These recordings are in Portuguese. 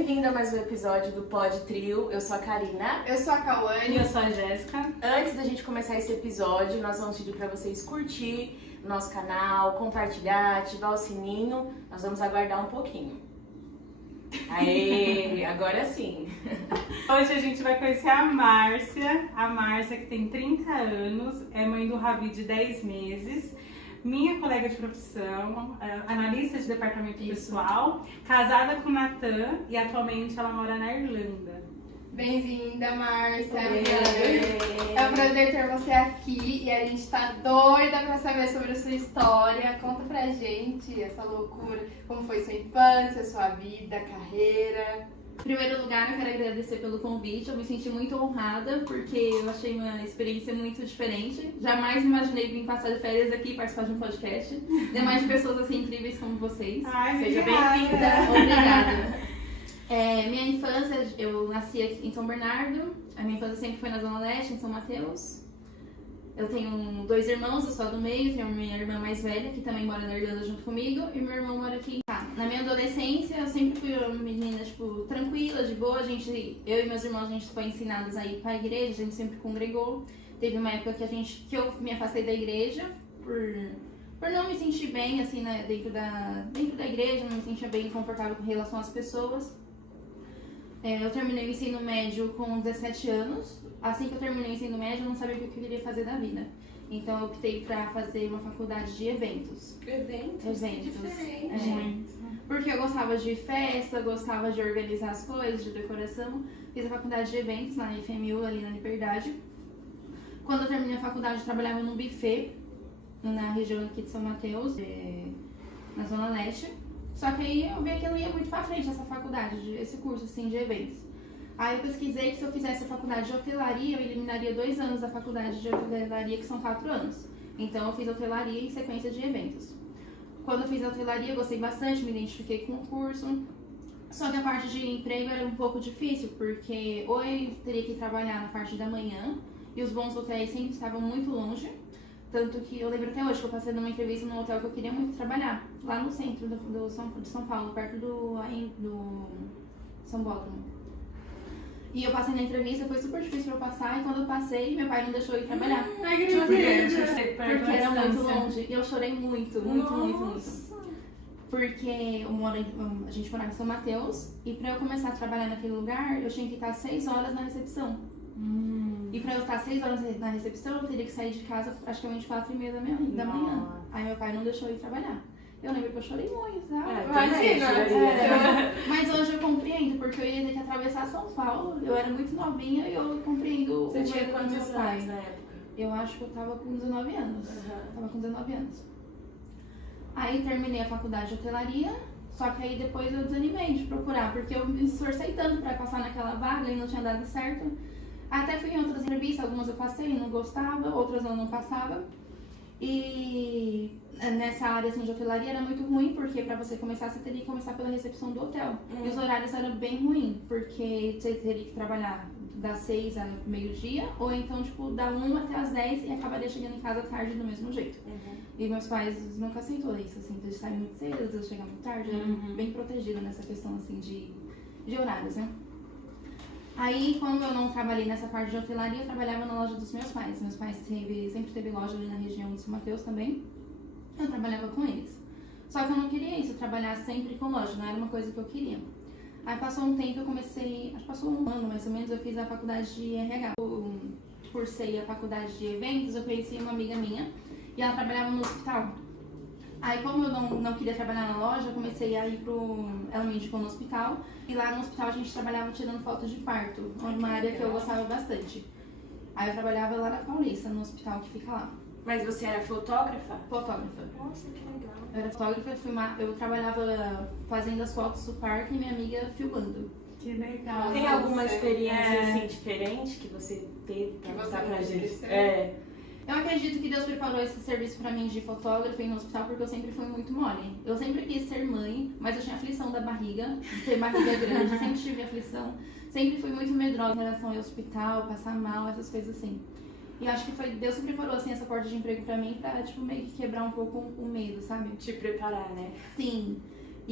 Bem-vindo a mais um episódio do Pod Trio. Eu sou a Karina. Eu sou a Cauane. E eu sou a Jéssica. Antes da gente começar esse episódio, nós vamos pedir para vocês curtir o nosso canal, compartilhar, ativar o sininho. Nós vamos aguardar um pouquinho. Aê, agora sim. Hoje a gente vai conhecer a Márcia que tem 30 anos, é mãe do Ravi de 10 meses, minha colega de profissão, analista de departamento pessoal, casada com o Natan e atualmente ela mora na Irlanda. Bem-vinda, Márcia. Aê. É um prazer ter você aqui e a gente tá doida pra saber sobre a sua história. Conta pra gente essa loucura, como foi sua infância, sua vida, carreira. Em primeiro lugar, eu quero agradecer pelo convite. Eu me senti muito honrada porque eu achei uma experiência muito diferente. Jamais imaginei vir passar de férias aqui e participar de um podcast. Demais de pessoas assim incríveis como vocês. Ai, Seja obrigada. bem-vinda. Obrigada. Minha infância, eu nasci aqui em São Bernardo. A minha infância sempre foi na Zona Leste, em São Mateus. Eu tenho 2 irmãos, eu sou a do meio, tenho a minha irmã mais velha, que também mora na Irlanda junto comigo, e meu irmão mora aqui. Na minha adolescência, eu sempre fui uma menina, tranquila, de boa. Eu e meus irmãos, a gente foi ensinados a ir pra igreja, a gente sempre congregou. Teve uma época que eu me afastei da igreja, por não me sentir bem, assim, né, dentro da igreja, não me sentia bem confortável com relação às pessoas. Eu terminei o ensino médio com 17 anos. Assim que eu terminei o ensino médio, eu não sabia o que eu queria fazer da vida. Então eu optei pra fazer uma faculdade de eventos. Eventos? Diferente. Porque eu gostava de festa, gostava de organizar as coisas, de decoração. Fiz a faculdade de eventos na FMU, ali na Liberdade. Quando eu terminei a faculdade, eu trabalhava num buffet, na região aqui de São Mateus, na Zona Leste. Só que aí eu vi que eu não ia muito pra frente essa faculdade, esse curso assim, de eventos. Aí eu pesquisei que se eu fizesse a faculdade de hotelaria, eu eliminaria 2 anos da faculdade de hotelaria, que são 4 anos. Então eu fiz hotelaria em sequência de eventos. Quando eu fiz a hotelaria, eu gostei bastante, me identifiquei com o curso. Só que a parte de emprego era um pouco difícil, porque ou eu teria que trabalhar na parte da manhã, e os bons hotéis sempre estavam muito longe. Tanto que eu lembro até hoje que eu passei numa entrevista num hotel que eu queria muito trabalhar, lá no centro de São Paulo, perto do São Bódromo. E eu passei na entrevista, foi super difícil pra eu passar, e quando eu passei, meu pai não deixou eu ir trabalhar. Porque era muito longe. E eu chorei muito. Porque a gente morava em São Mateus, e pra eu começar a trabalhar naquele lugar, eu tinha que estar 6 horas na recepção. E pra eu estar 6 horas na recepção, eu teria que sair de casa praticamente 4h30 da manhã. Aí meu pai não deixou eu ir trabalhar. Eu lembro que eu chorei muito, sabe? Imagina! Mas hoje eu compreendo, porque eu ia ter que atravessar São Paulo. Eu era muito novinha e eu compreendo Você o tinha medo dos quantos meus anos pais. na época? Eu acho que eu tava com 19 anos. Uhum. Tava com 19 anos. Aí terminei a faculdade de hotelaria, só que aí depois eu desanimei de procurar, porque eu me esforcei tanto pra passar naquela vaga e não tinha dado certo. Até fui em outras entrevistas, algumas eu passei e não gostava, outras eu não passava. E nessa área assim, de hotelaria era muito ruim, porque pra você começar, você teria que começar pela recepção do hotel. E os horários eram bem ruins, porque você teria que trabalhar das 6 ao meio-dia, ou então da 1 até as 10 e acabaria chegando em casa tarde do mesmo jeito. E meus pais nunca aceitou isso, assim, de sair muito cedo, de chegar muito tarde, era bem protegida nessa questão assim, de horários, né? Aí, quando eu não trabalhei nessa parte de hotelaria, eu trabalhava na loja dos meus pais. Meus pais sempre teve loja ali na região de São Mateus também. Eu trabalhava com eles. Só que eu não queria isso, trabalhar sempre com loja, não era uma coisa que eu queria. Aí passou um tempo, eu comecei, acho que passou um ano mais ou menos, eu fiz a faculdade de RH. Eu cursei a faculdade de eventos, eu conheci uma amiga minha e ela trabalhava no hospital. Aí, como eu não queria trabalhar na loja, eu comecei a ir ela me indicou no hospital. E lá no hospital a gente trabalhava tirando fotos de parto, uma área que eu gostava bastante. Aí eu trabalhava lá na Paulista, no hospital que fica lá. Mas você era fotógrafa? Fotógrafa. Nossa, que legal. Eu era fotógrafa, eu trabalhava fazendo as fotos do parto e minha amiga filmando. Que legal. Tem alguma experiência É. assim diferente que você teve pra Que contar você pra não gente? esqueceu? Eu acredito que Deus preparou esse serviço pra mim de fotógrafa e no hospital porque eu sempre fui muito mole. Eu sempre quis ser mãe, mas eu tinha aflição da barriga, ter barriga grande, sempre tive aflição. Sempre fui muito medrosa em relação ao hospital, passar mal, essas coisas assim. E acho que Deus que preparou assim essa porta de emprego pra mim pra meio que quebrar um pouco o medo, sabe? Te preparar, né? Sim.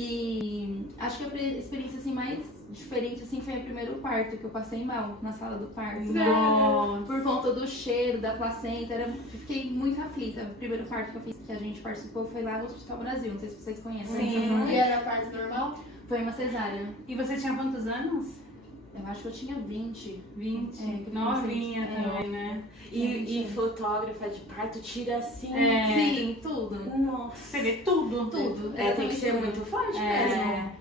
E acho que a experiência assim, mais diferente assim, foi o primeiro parto, que eu passei mal na sala do parto. Nossa. Por conta do cheiro da placenta, fiquei muito aflita. O primeiro parto que eu fiz, que a gente participou, foi lá no Hospital Brasil. Não sei se vocês conhecem. Sim. E era parto normal? Foi uma cesárea. E você tinha quantos anos? Eu acho que eu tinha 20. 20. É, que eu Novinha comecei- também, né? E fotógrafa de parto tira assim. É. Sim, tudo. Nossa. Você vê tudo. Tudo. É, tem que ser tudo. muito forte mesmo. É.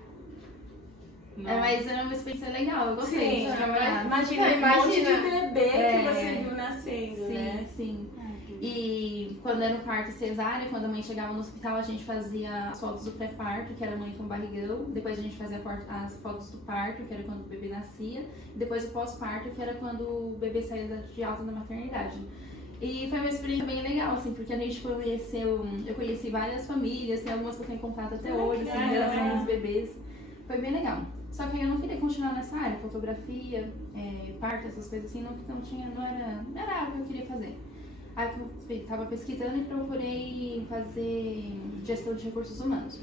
Mas era uma experiência legal, eu gostei Sim, de trabalhar. imagina, Não, um monte de imagina. bebê É. que você viu nascendo, Sim, né? sim. Ai, que E quando era um parto cesárea, quando a mãe chegava no hospital, a gente fazia as fotos do pré-parto, que era a mãe com barrigão. Depois a gente fazia as fotos do parto, que era quando o bebê nascia. E depois o pós-parto, que era quando o bebê saía de alta da maternidade. E foi uma experiência bem legal, assim, porque a gente eu conheci várias famílias, tem algumas que eu tenho contato até hoje, assim, em relação aos bebês. Foi bem legal. Só que eu não queria continuar nessa área, fotografia, parto, essas coisas assim, não era algo que eu queria fazer. Aí eu estava pesquisando e procurei fazer gestão de recursos humanos.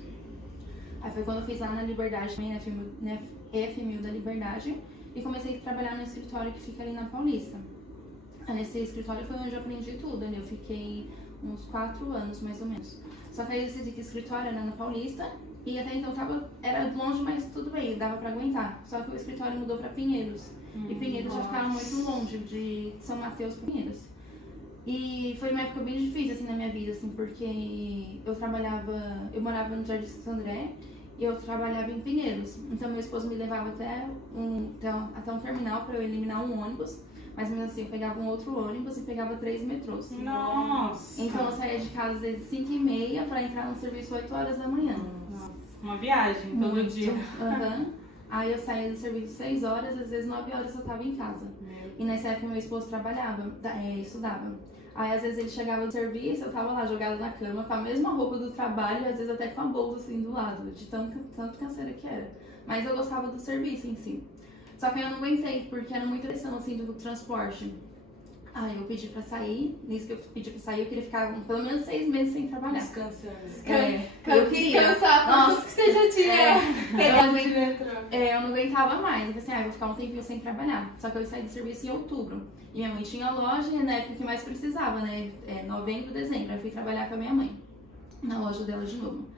Aí foi quando eu fiz lá na Liberdade, também na FMU da Liberdade, e comecei a trabalhar no escritório que fica ali na Paulista. Aí nesse escritório foi onde eu aprendi tudo, ali eu fiquei uns 4 anos, mais ou menos. Só que aí eu decidi que o escritório era na Paulista, e até então era longe, mas tudo bem, dava pra aguentar. Só que o escritório mudou pra Pinheiros, e Pinheiros já ficava muito longe de São Mateus para Pinheiros. E foi uma época bem difícil, assim, na minha vida, assim, porque eu morava no Jardim Santo André e eu trabalhava em Pinheiros. Então, meu esposo me levava até um terminal para eu eliminar um ônibus, mas mesmo assim, eu pegava um outro ônibus e pegava 3 metrôs. Nossa. Então, eu saía de casa às vezes 5h30 para entrar no serviço 8 horas da manhã. Nossa. Uma viagem todo Muito. dia. Aham. Aí eu saía do serviço 6 horas, às vezes 9 horas eu tava em casa. E nessa época meu esposo trabalhava, estudava. Aí às vezes ele chegava do serviço, eu tava lá jogada na cama com a mesma roupa do trabalho, às vezes até com a bolsa assim do lado, de tanto canseira que era. Mas eu gostava do serviço em si. Só que eu não aguentei, porque era muita pressão assim do transporte. Aí eu pedi pra sair, nisso que eu pedi pra sair, eu queria ficar pelo menos 6 meses sem trabalhar. Descansando. Eu queria. Descansar por Nossa. tudo que você já tinha pegado de metrô. Eu não aguentava mais. Eu falei assim, vou ficar um tempinho sem trabalhar. Só que eu saí de serviço em outubro. E minha mãe tinha loja, e na época que mais precisava, né? Novembro, dezembro. Aí eu fui trabalhar com a minha mãe, na loja dela de novo.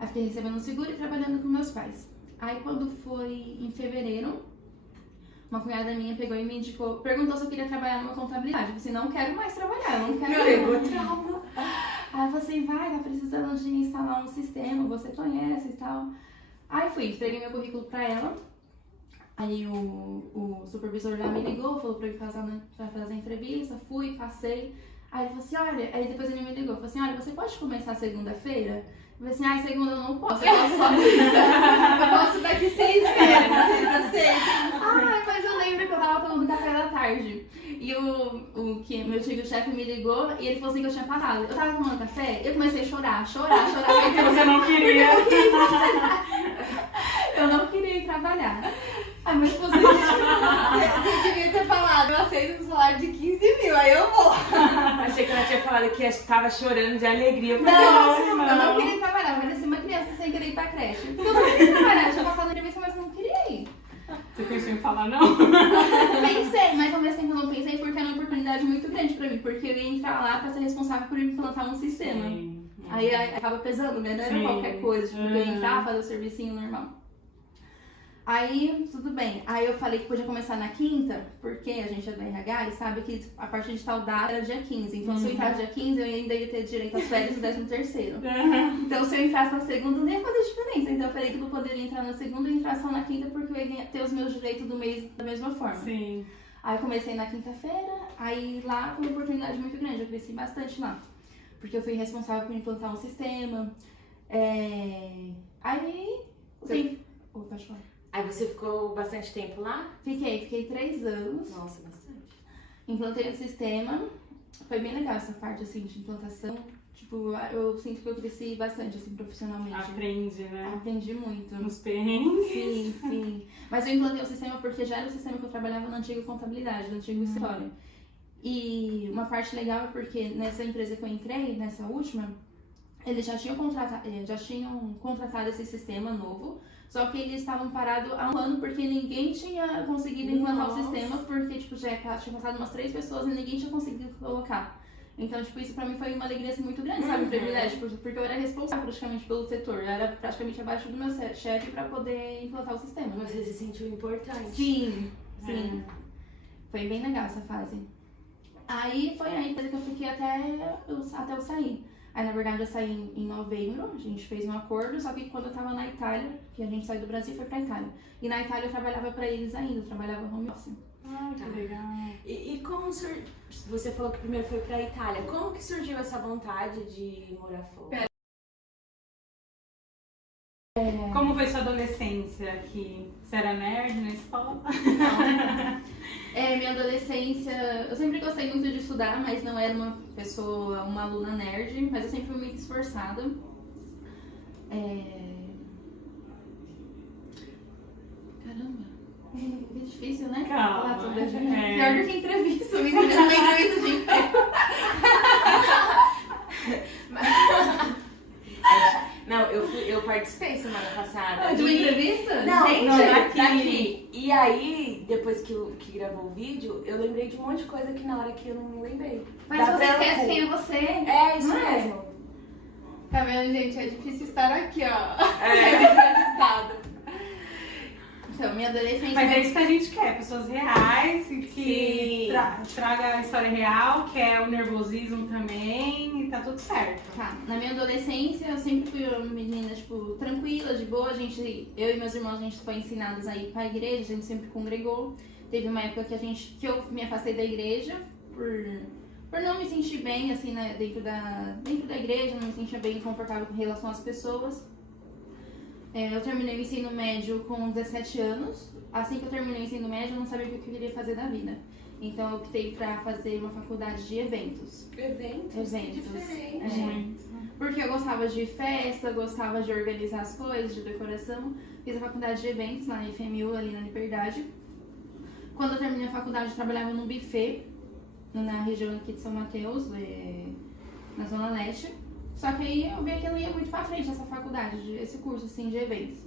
Aí fiquei recebendo um seguro e trabalhando com meus pais. Aí quando foi em fevereiro, uma cunhada minha pegou e me indicou, perguntou se eu queria trabalhar numa contabilidade. Eu falei assim, não quero mais trabalhar, eu não quero mais. trauma. Aí eu falei assim, tá precisando de instalar um sistema, você conhece e tal. Aí fui, entreguei meu currículo pra ela. Aí o supervisor já me ligou, falou pra eu fazer a entrevista, fui, passei. Aí ele falou assim, olha, aí depois ele me ligou, falou assim, olha, você pode começar segunda-feira? Eu falei assim, segunda eu não posso, eu posso só Eu posso daqui 6 meses, 6. mas eu lembro que eu tava tomando café da tarde. E o meu antigo chefe me ligou e ele falou assim que eu tinha passado. Eu tava tomando café, eu comecei a chorar. Porque você não queria. Eu não queria ir trabalhar. Aí meu esposo Você devia ter falado, eu aceito um salário de 15 mil, aí eu vou. Achei que ela tinha falado que estava chorando de alegria. eu não. não queria ir trabalhar. Eu parecia uma criança sem querer ir pra creche. Porque eu não queria trabalhar, eu tinha passado na entrevista, mas eu não queria ir. Você pensou em falar não? Pensei, mas ao mesmo tempo eu não pensei porque era uma oportunidade muito grande pra mim. Porque eu ia entrar lá pra ser responsável por implantar um sistema. Sim. Aí acaba pesando, né? Não era Sim. qualquer coisa, tipo, eu ia entrar, fazer o servicinho normal. Aí, tudo bem. Aí eu falei que podia começar na quinta, porque a gente é do RH e sabe que a partir de tal data era dia 15. Então, se eu entrasse dia 15, eu ainda ia ter direito às férias do 13º. Então, se eu entrasse na segunda, não ia fazer diferença. Então, eu falei que não poderia entrar na segunda e entrar só na quinta, porque eu ia ter os meus direitos do mês da mesma forma. Sim. Aí eu comecei na quinta-feira, aí lá foi uma oportunidade muito grande, eu cresci bastante lá. Porque eu fui responsável por implantar um sistema. Aí... pode falar. Aí você ficou bastante tempo lá? Fiquei 3 anos, Nossa, bastante. implantei o sistema. Foi bem legal essa parte, assim, de implantação. Tipo, eu sinto que eu cresci bastante, assim, profissionalmente. Aprende, né? Aprendi muito. Nos perrengues. Sim, sim. Mas eu implantei o sistema porque já era o sistema que eu trabalhava na antiga contabilidade, no antigo escritório. E uma parte legal é porque nessa empresa que eu entrei, nessa última, Eles já tinham contratado esse sistema novo, só que eles estavam parados há um ano porque ninguém tinha conseguido implantar o sistema, porque tipo, já tinha passado umas 3 pessoas e ninguém tinha conseguido colocar. Então, tipo, isso pra mim foi uma alegria assim, muito grande, sabe? Um privilégio, porque eu era responsável praticamente pelo setor, eu era praticamente abaixo do meu chefe pra poder implantar o sistema. Você se sentiu importante. Sim, sim. Foi bem legal essa fase. Aí foi aí que eu fiquei até eu sair. Aí, na verdade, eu saí em novembro, a gente fez um acordo, só que quando eu tava na Itália, que a gente saiu do Brasil e foi pra Itália. E na Itália eu trabalhava pra eles ainda, eu trabalhava home office. Ah, que legal. E como você falou que primeiro foi pra Itália, como que surgiu essa vontade de morar fora? Como foi sua adolescência aqui? Você era nerd na escola? Minha adolescência, eu sempre gostei muito de estudar, mas não era uma aluna nerd, mas eu sempre fui muito esforçada. Caramba, que difícil, né? Calma. Falar sobre a gente. Pior do que entrevista, me dando uma entrevista de emprego. Não, eu participei semana passada. De uma entrevista? Não, Gente, não, daqui. daqui. E aí, depois que gravou o vídeo, eu lembrei de um monte de coisa que na hora que eu não lembrei. mas Dá você pra esquece eu- quem é você. É, isso Não é? mesmo. Tá vendo, gente? É difícil estar aqui, ó. É. Entrevistado. Então, minha adolescência... Mas é isso que a gente quer, pessoas reais, e Sim. que traga a história real, que é o nervosismo também, e tá tudo certo. Tá, na minha adolescência eu sempre fui uma menina, tipo, tranquila, de boa. Eu e meus irmãos, a gente foi ensinados a ir pra igreja, a gente sempre congregou. Teve uma época que eu me afastei da igreja por não me sentir bem, assim, né, dentro da igreja, não me sentia bem confortável com relação às pessoas. Eu terminei o ensino médio com 17 anos. Assim que eu terminei o ensino médio, eu não sabia o que eu queria fazer da vida. Então eu optei pra fazer uma faculdade de eventos. Eventos. Diferente. Muito. Porque eu gostava de festa, gostava de organizar as coisas, de decoração. Fiz a faculdade de eventos na FMU, ali na Liberdade. Quando eu terminei a faculdade, eu trabalhava num buffet, na região aqui de São Mateus, na Zona Leste. Só que aí eu vi que eu não ia muito pra frente essa faculdade, esse curso assim, de eventos.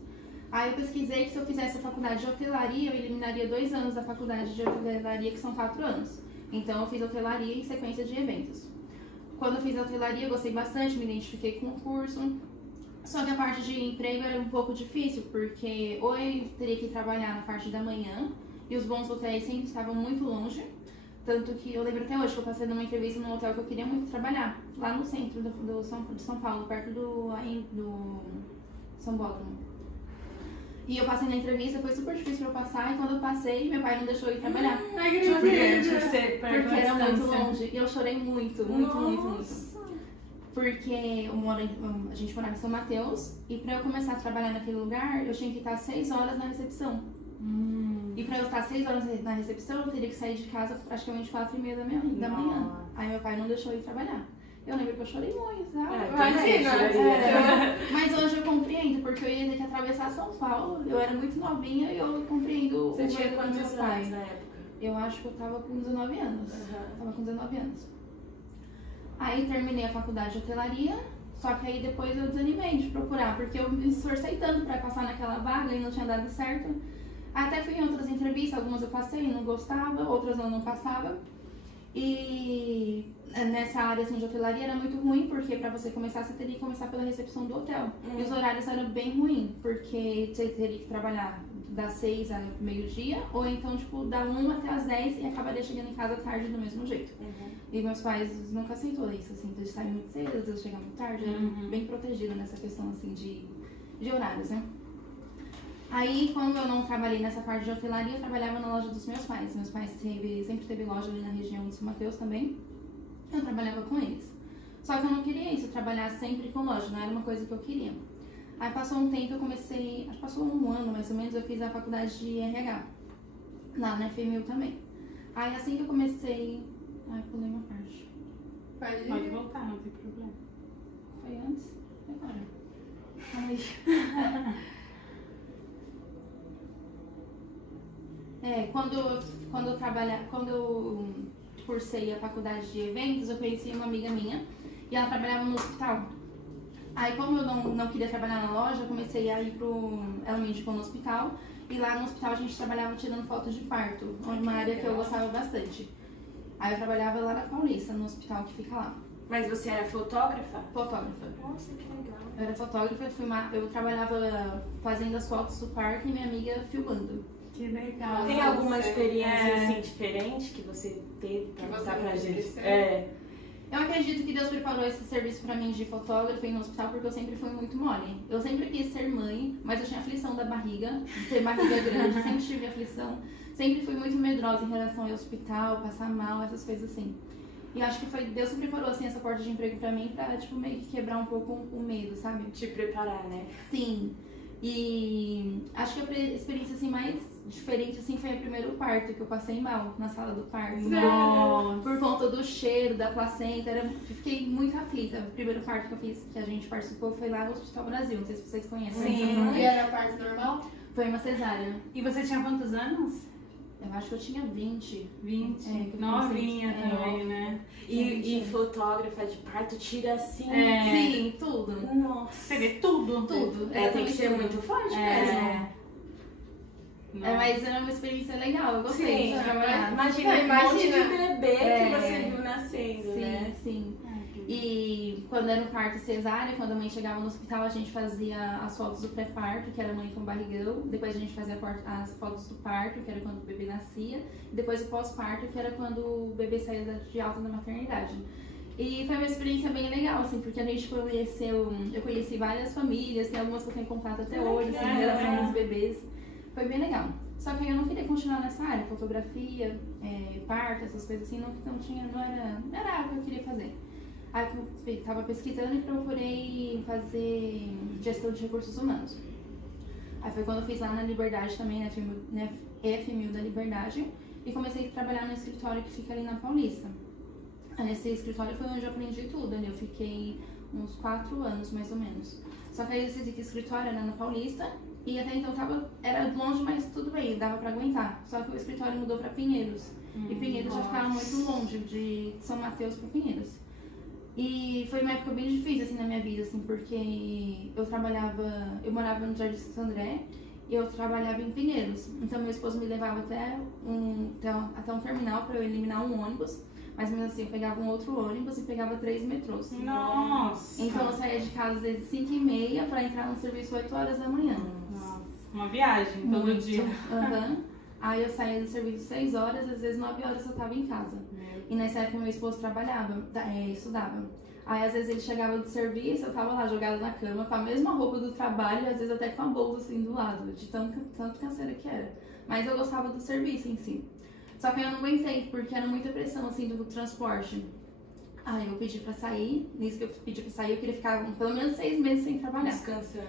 Aí eu pesquisei que se eu fizesse a faculdade de hotelaria, eu eliminaria 2 anos da faculdade de hotelaria, que são 4 anos. Então eu fiz hotelaria em sequência de eventos. Quando eu fiz a hotelaria, eu gostei bastante, me identifiquei com o curso. Só que a parte de emprego era um pouco difícil, porque ou eu teria que trabalhar na parte da manhã, e os bons hotéis sempre estavam muito longe. Tanto que eu lembro até hoje que eu passei numa entrevista num hotel que eu queria muito trabalhar, lá no centro de São Paulo, perto do São Bódromo. E eu passei na entrevista, foi super difícil pra eu passar, e quando eu passei, meu pai não deixou eu ir trabalhar. Ai, que Porque era muito longe. E eu chorei muito, muito. Porque a gente morava em São Mateus, e pra eu começar a trabalhar naquele lugar, eu tinha que estar 6 horas na recepção. E pra eu estar 6 horas na recepção, eu teria que sair de casa praticamente 4h30 da manhã. Aí meu pai não deixou eu ir trabalhar. Eu lembro que eu chorei muito, sabe? Imagina. Mas hoje eu compreendo, porque eu ia ter que atravessar São Paulo. Eu era muito novinha e eu compreendo Você o tinha medo do quantos meu anos pai. na época? Eu acho que eu tava com 19 anos. Uhum. Tava com 19 anos. Aí terminei a faculdade de hotelaria, só que aí depois eu desanimei de procurar, porque eu me esforcei tanto pra passar naquela vaga e não tinha dado certo. Até fui em outras entrevistas, algumas eu passei e não gostava, outras eu não passava. E nessa área assim, de hotelaria era muito ruim, porque pra você começar, você teria que começar pela recepção do hotel. E os horários eram bem ruins, porque você teria que trabalhar das 6 ao meio-dia, ou então, tipo, da 1 até as 10 e acabaria chegando em casa tarde do mesmo jeito. E meus pais nunca aceitou isso, assim, de sair muito cedo, de chegar muito tarde, era bem protegido nessa questão, assim, de horários, né? Aí, quando eu não trabalhei nessa parte de hotelaria, eu trabalhava na loja dos meus pais. Meus pais sempre teve loja ali na região de São Mateus também. Eu trabalhava com eles. Só que eu não queria isso, trabalhar sempre com loja, não era uma coisa que eu queria. Aí passou um tempo, eu comecei, acho que passou um ano mais ou menos, eu fiz a faculdade de RH, lá na FMU também. Aí assim que eu comecei... Ai, pulei uma parte. Pode voltar, não tem problema. Foi antes? Foi agora. Ai. Quando eu cursei a faculdade de eventos, eu conheci uma amiga minha e ela trabalhava no hospital. Aí como eu não queria trabalhar na loja, eu comecei a ir ela me indicou no hospital. E lá no hospital a gente trabalhava tirando fotos de parto, uma área que eu gostava bastante. Aí eu trabalhava lá na Paulista, no hospital que fica lá. Mas você era fotógrafa? Fotógrafa. Nossa, que legal. Eu era fotógrafa, eu trabalhava fazendo as fotos do parto e minha amiga filmando. Que legal. Tem alguma experiência É. assim diferente que você teve pra Que contar você pra gente? mereceu? É. Eu acredito que Deus preparou esse serviço pra mim de fotógrafa e no hospital porque eu sempre fui muito mole. Eu sempre quis ser mãe, mas eu tinha aflição da barriga, de ter barriga grande, sempre tive aflição. Sempre fui muito medrosa em relação ao hospital, passar mal, essas coisas assim. E acho que foi Deus que preparou assim essa porta de emprego pra mim pra tipo meio que quebrar um pouco o medo, sabe? Te preparar, né? Sim. E acho que a experiência assim mais diferente assim foi o primeiro parto que eu passei mal na sala do parto. Nossa. Por conta do cheiro da placenta, fiquei muito aflita. O primeiro parto que eu fiz, que a gente participou, foi lá no Hospital Brasil. Não sei se vocês conhecem. Sim. E era parto normal? Foi uma cesárea. E você tinha quantos anos? Eu acho que eu tinha 20. 20. É, que eu Novinha comecei. também, né? E fotógrafa de parto tira assim. É. Sim, tudo. Nossa. Você vê tudo. Tudo. É, tem que Exatamente ser tudo. muito forte mesmo. É. Mas era uma experiência legal, eu gostei Sim, de trabalhar. imagina Não, um monte imagina. de bebê que É. você viu nascendo, Sim, né? sim. Ai, que E quando era um parto cesárea, quando a mãe chegava no hospital, a gente fazia as fotos do pré-parto, que era a mãe com barrigão. Depois a gente fazia as fotos do parto, que era quando o bebê nascia. E depois o pós-parto, que era quando o bebê saía de alta da maternidade. E foi uma experiência bem legal, assim, porque a gente eu conheci várias famílias, tem algumas que eu tenho contato até hoje, assim, em relação aos bebês. Foi bem legal. Só que eu não queria continuar nessa área, fotografia, parto, essas coisas assim, não era algo que eu queria fazer. Aí eu estava pesquisando e procurei fazer gestão de recursos humanos. Aí foi quando eu fiz lá na Liberdade também, na FMU da Liberdade, e comecei a trabalhar no escritório que fica ali na Paulista. Aí nesse escritório foi onde eu aprendi tudo, ali eu fiquei uns 4 anos mais ou menos. Só que aí eu decidi que o escritório era na Paulista, e até então era longe, mas tudo bem, dava pra aguentar. Só que o escritório mudou pra Pinheiros, e Pinheiros já ficava muito longe, de São Mateus pra Pinheiros. E foi uma época bem difícil, assim, na minha vida, assim, porque eu morava no Jardim Santo André e eu trabalhava em Pinheiros. Então, meu esposo me levava até um terminal para eu eliminar um ônibus, mas mesmo assim, eu pegava um outro ônibus e pegava 3 metrôs. Nossa! Então, eu saía de casa às vezes 5h30 para entrar no serviço 8 horas da manhã. Nossa, uma viagem todo Muito. dia. Aham. Aí eu saía do serviço 6 horas, às vezes 9 horas eu tava em casa. E nessa época meu esposo trabalhava, estudava. Aí às vezes ele chegava do serviço, eu tava lá jogada na cama com a mesma roupa do trabalho, às vezes até com a bolsa assim do lado, de tanto canseira que era. Mas eu gostava do serviço em si. Só que eu não aguentei, porque era muita pressão assim do transporte. Aí eu pedi pra sair, nisso que eu pedi pra sair, eu queria ficar pelo menos 6 meses sem trabalhar. Descansando.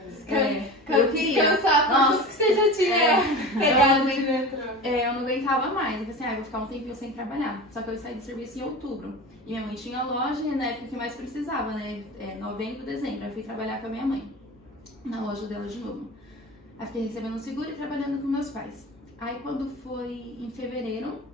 Eu queria. Descansar Nossa, tudo que você já tinha pegado de metrô. eu não aguentava mais. Eu falei assim, vou ficar um tempinho sem trabalhar. Só que eu saí do serviço em outubro. E minha mãe tinha loja, e na época que mais precisava, né? Novembro, dezembro. Aí eu fui trabalhar com a minha mãe, na loja dela de novo. Aí fiquei recebendo um seguro e trabalhando com meus pais. Aí quando foi em fevereiro,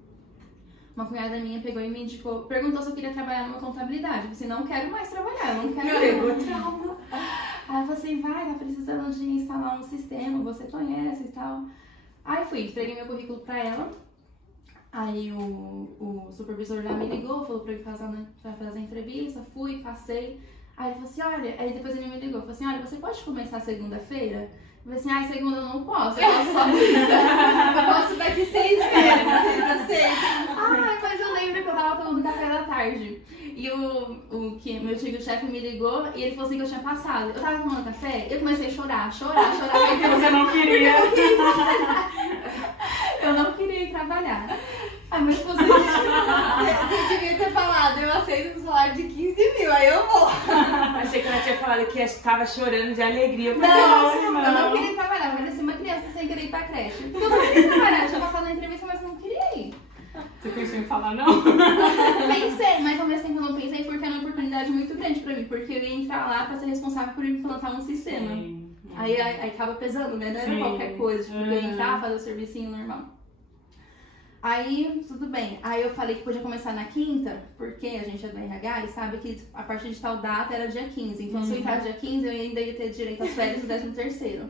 uma cunhada minha pegou e me indicou, perguntou se eu queria trabalhar numa contabilidade. Eu falei assim, não quero mais trabalhar, eu não quero Pegou mais. Aí ela falou assim, tá precisando de instalar um sistema, você conhece e tal. Aí fui, entreguei meu currículo pra ela. Aí o supervisor lá me ligou, falou pra eu fazer a entrevista, fui, passei. Aí ele falou assim, aí depois ele me ligou, falou assim, você pode começar segunda-feira? Eu falei assim, segunda eu não posso, eu posso só Eu posso daqui 6 meses, vocês aceitam? mas eu lembro que eu tava tomando café da tarde. E que meu antigo chefe me ligou e ele falou assim que eu tinha passado. Eu tava tomando café, eu comecei a chorar. Porque você não queria. Eu não queria ir trabalhar. Aí meu esposo Você devia ter falado, eu aceito um salário de 15 mil, aí eu vou. Achei que ela tinha falado que estava chorando de alegria. eu não. não queria trabalhar, eu parecia uma criança sem querer ir pra creche. Porque eu não queria trabalhar, eu tinha passado na entrevista, mas eu não queria ir. Você pensou em falar não? Pensei, mas ao mesmo tempo eu não pensei porque era uma oportunidade muito grande pra mim, porque eu ia entrar lá pra ser responsável por implantar um sistema. Sim. Aí acaba pesando, né? Não era Sim. qualquer coisa, tipo, eu Uhum. entrar, fazer o servicinho normal. Aí, tudo bem. Aí eu falei que podia começar na quinta, porque a gente é do RH e sabe que a partir de tal data era dia 15. Então, se eu entrasse dia 15, eu ainda ia ter direito às férias do 13º.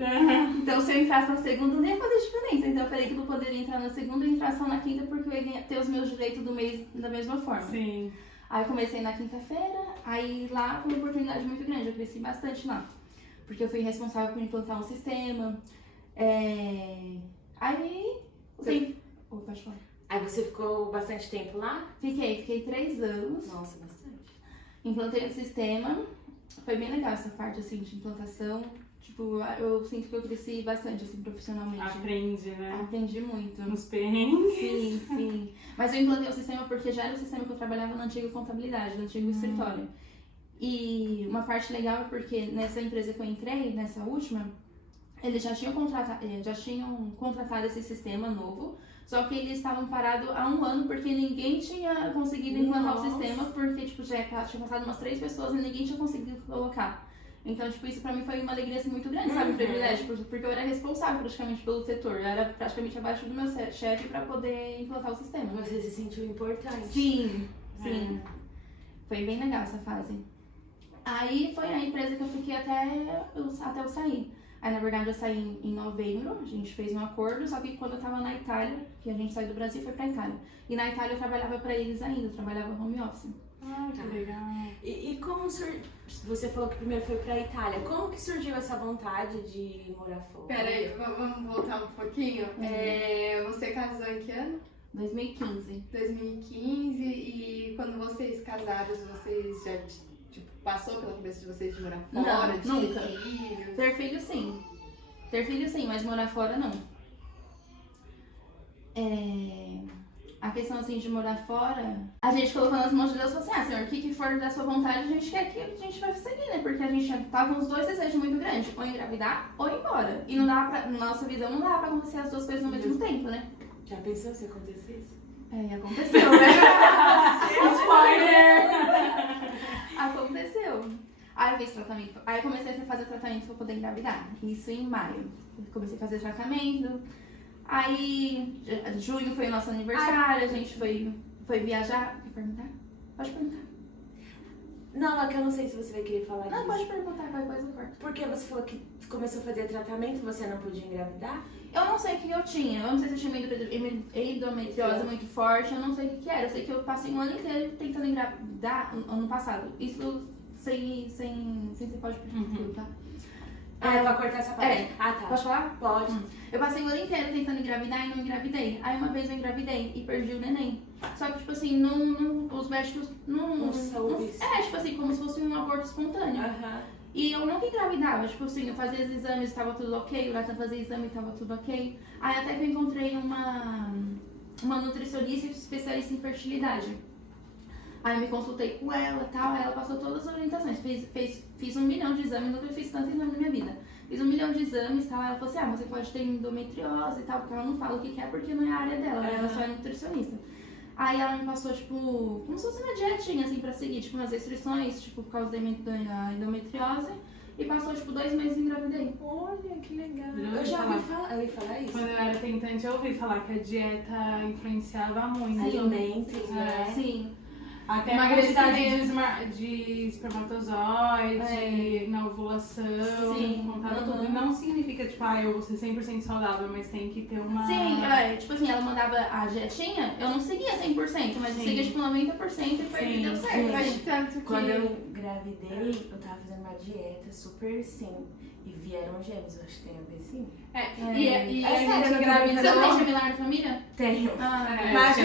Então, se eu entrasse na segunda, não ia fazer diferença. Então, eu falei que não poderia entrar na segunda e entrar só na quinta, porque eu ia ter os meus direitos do mês da mesma forma. Sim. Aí, eu comecei na quinta-feira, aí lá foi uma oportunidade muito grande. Eu cresci bastante lá, porque eu fui responsável por implantar um sistema. Aí, sim. Pode falar. Aí você ficou bastante tempo lá? Fiquei 3 anos. Nossa, bastante. Implantei o sistema. Foi bem legal essa parte, assim, de implantação. Tipo, eu sinto que eu cresci bastante, assim, profissionalmente. Aprende, né? Aprendi muito. Nos perrengues. Sim, sim. Mas eu implantei o sistema porque já era o sistema que eu trabalhava na antiga contabilidade, no antigo escritório. E uma parte legal é porque nessa empresa que eu entrei, nessa última, eles já tinham contratado esse sistema novo. Só que eles estavam parados há 1 ano porque ninguém tinha conseguido implantar o sistema, porque tipo, já tinha passado umas 3 pessoas e ninguém tinha conseguido colocar. Então, tipo, isso pra mim foi uma alegria assim, muito grande, sabe? Um privilégio, porque eu era responsável praticamente pelo setor. Eu era praticamente abaixo do meu chefe pra poder implantar o sistema. Você se sentiu importante. Sim, sim. Foi bem legal essa fase. Aí foi a empresa que eu fiquei até eu sair. Aí, na verdade, eu saí em novembro, a gente fez um acordo, só que quando eu tava na Itália, que a gente saiu do Brasil e foi pra Itália. E na Itália eu trabalhava pra eles ainda, eu trabalhava home office. Ah, que legal. E como você falou que primeiro foi pra Itália, como que surgiu essa vontade de morar fora? Peraí, vamos voltar um pouquinho. Você casou em que ano? 2015. 2015, e quando vocês casados, vocês já, tipo, passou pela cabeça de vocês de morar fora? Não, de nunca. ter filhos? Ter filho sim. Ter filho sim, mas morar fora não. A questão assim de morar fora, a gente colocou nas mãos de Deus e falou assim, Senhor, o que for da sua vontade, a gente quer que a gente vai seguir, né? Porque a gente tava com os 2 desejos muito grandes, ou engravidar ou ir embora. E não dava pra, na nossa visão, não dava pra acontecer as 2 coisas no mesmo tempo, né? Já pensou se acontecesse? Aconteceu, né? Spoiler! Aconteceu. Aí eu fiz tratamento. Aí eu comecei a fazer tratamento pra poder engravidar. Isso em maio. Eu comecei a fazer tratamento. Aí, junho foi o nosso aniversário, a gente foi viajar. Quer perguntar? Pode perguntar. Não, é que eu não sei se você vai querer falar Não, disso. pode perguntar, qualquer coisa eu corto. Porque você falou que começou a fazer tratamento e você não podia engravidar? Eu não sei o que eu tinha. Eu não sei se eu tinha endometriose muito forte, eu não sei o que era. Eu sei que eu passei 1 ano inteiro tentando engravidar ano passado. Isso sem você pode perguntar, tá? Pra cortar essa parte. Ah, tá. Pode falar? Pode. Eu passei o ano inteiro tentando engravidar e não engravidei. Aí uma vez eu engravidei e perdi o neném. Só que, tipo assim, os médicos não soube. tipo assim, como se fosse um aborto espontâneo. E eu nunca engravidava, tipo assim, eu fazia os exames, tava tudo ok, o Nathan fazia exame, tava tudo ok. Aí até que eu encontrei uma nutricionista e especialista em fertilidade. Aí eu me consultei com ela e tal, aí ela passou todas as orientações. Fiz 1 milhão de exames, nunca fiz tanto exame na minha vida. Fiz 1 milhão de exames e tal, ela falou assim, você pode ter endometriose e tal, porque ela não fala o que é porque não é a área dela, ela só é nutricionista. Aí ela me passou, tipo, como se fosse uma dietinha, assim, pra seguir, tipo, umas restrições, tipo, por causa da endometriose. E passou, tipo, 2 meses e engravidei. Olha, que legal. Eu Eu já ouvi falar isso. Quando eu era tentante, eu ouvi falar que a dieta influenciava muito. Alimentos, né? Sim. Até a quantidade de espermatozoide, na ovulação, contava tudo. E não significa, tipo, eu vou ser 100% saudável, mas tem que ter uma... Sim, tipo assim, ela mandava a dietinha, eu não seguia 100%, mas eu seguia, tipo, 90% e foi que deu certo. Gente, Mas tanto que... Quando eu engravidei, eu tava fazendo uma dieta super sim. E vieram gêmeos, eu acho que tem a ver sim. E É a sério, gente eu engravidou. Você não tem gemelar na família? Tenho. Mas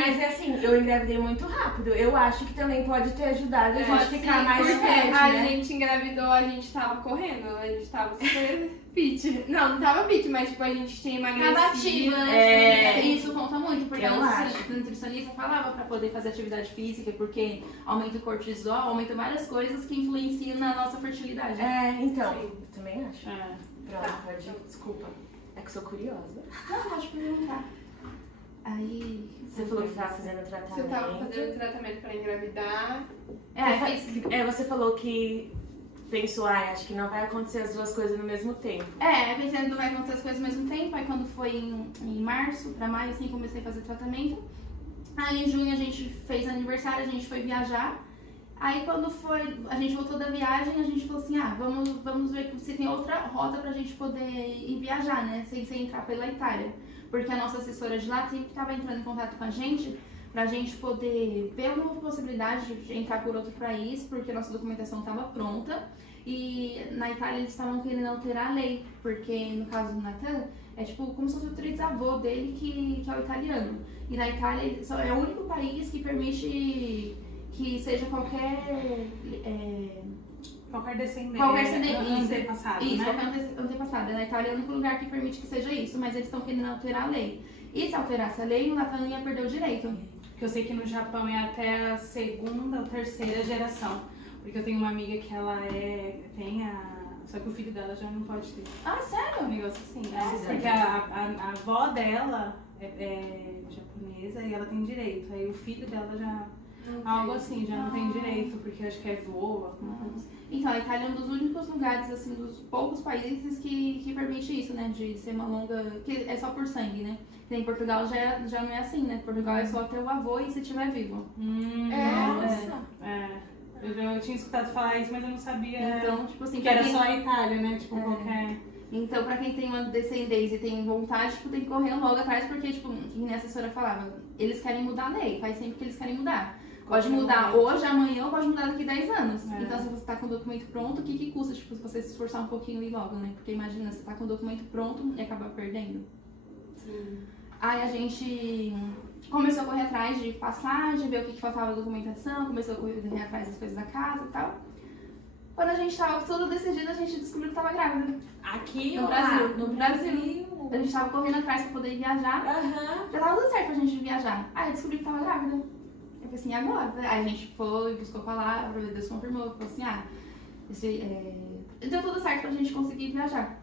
Mas é assim, eu engravidei muito rápido. Eu acho que também pode ter ajudado a gente ficar mais porque forte, a né? gente engravidou, a gente tava correndo, a gente tava super fit. Não tava fit, mas tipo, a gente tinha emagrecido. Tava ativa, né? É. Isso conta muito, porque Eu a nutricionista falava pra poder fazer atividade física, porque aumenta o cortisol, aumenta várias coisas que influenciam na nossa fertilidade. Então, Sim. eu também acho. Pronto, pode. Desculpa. É que eu sou curiosa. Não, pode perguntar. Aí... Você falou que tava fazendo tratamento. Você tava fazendo tratamento pra engravidar. Você falou que pensou, acho que não vai acontecer as duas coisas no mesmo tempo. Pensei que não vai acontecer as coisas ao mesmo tempo. Aí quando foi em março pra maio, assim, comecei a fazer tratamento. Aí em junho a gente fez aniversário, a gente foi viajar. Aí quando a gente voltou da viagem, a gente falou assim, vamos ver se tem outra rota pra gente poder ir viajar, né? Sem entrar pela Itália. Porque a nossa assessora de lá sempre estava entrando em contato com a gente pra gente poder ver uma possibilidade de entrar por outro país, porque a nossa documentação estava pronta. E na Itália eles estavam querendo alterar a lei, porque no caso do Natan, é tipo como se fosse o trisavô dele que é o italiano. E na Itália é o único país que permite que seja qualquer descendente. Antepassado, isso, né? qualquer antepassado. Na Itália é o único lugar que permite que seja isso, mas eles estão querendo alterar a lei. E se alterasse a lei, o Natan ia perder o direito. Que eu sei que no Japão é até a segunda ou terceira geração. Porque eu tenho uma amiga que ela só que o filho dela já não pode ter. Ah, Um sério? negócio assim. Porque a avó dela é japonesa e ela tem direito. Aí o filho dela já... Algo assim, já não tem direito, porque eu acho que é vô, alguma coisa assim. Então, a Itália é um dos únicos lugares, assim, dos poucos países que permite isso, né? De ser uma longa... que é só por sangue, né? Em Portugal já não é assim, né? Portugal é só ter o avô e se estiver vivo. Nossa! Eu tinha escutado falar isso, mas eu não sabia Então, tipo assim... que era só a Itália, né? Tipo, qualquer... Então, pra quem tem uma descendência e tem vontade, tipo, tem que correr logo atrás, porque, tipo, minha assessora falava, eles querem mudar a lei, faz sempre que eles querem mudar. Pode mudar hoje, amanhã, ou pode mudar daqui 10 anos. Então, se você tá com o documento pronto, o que custa, tipo, se você se esforçar um pouquinho e ir logo, né? Porque imagina, você tá com o documento pronto e acaba perdendo. Sim. Aí a gente começou a correr atrás de passagem, ver o que faltava da documentação, começou a correr atrás das coisas da casa e tal. Quando a gente tava tudo decidido, a gente descobriu que tava grávida. Aqui No ou Brasil. lá? No Brasil. A gente tava correndo atrás pra poder viajar. Já tava tudo certo pra gente viajar. Aí eu descobri que tava grávida. Eu falei assim, agora? Aí a gente foi, buscou a palavra, Deus confirmou. Falou assim, deu tudo certo pra gente conseguir viajar.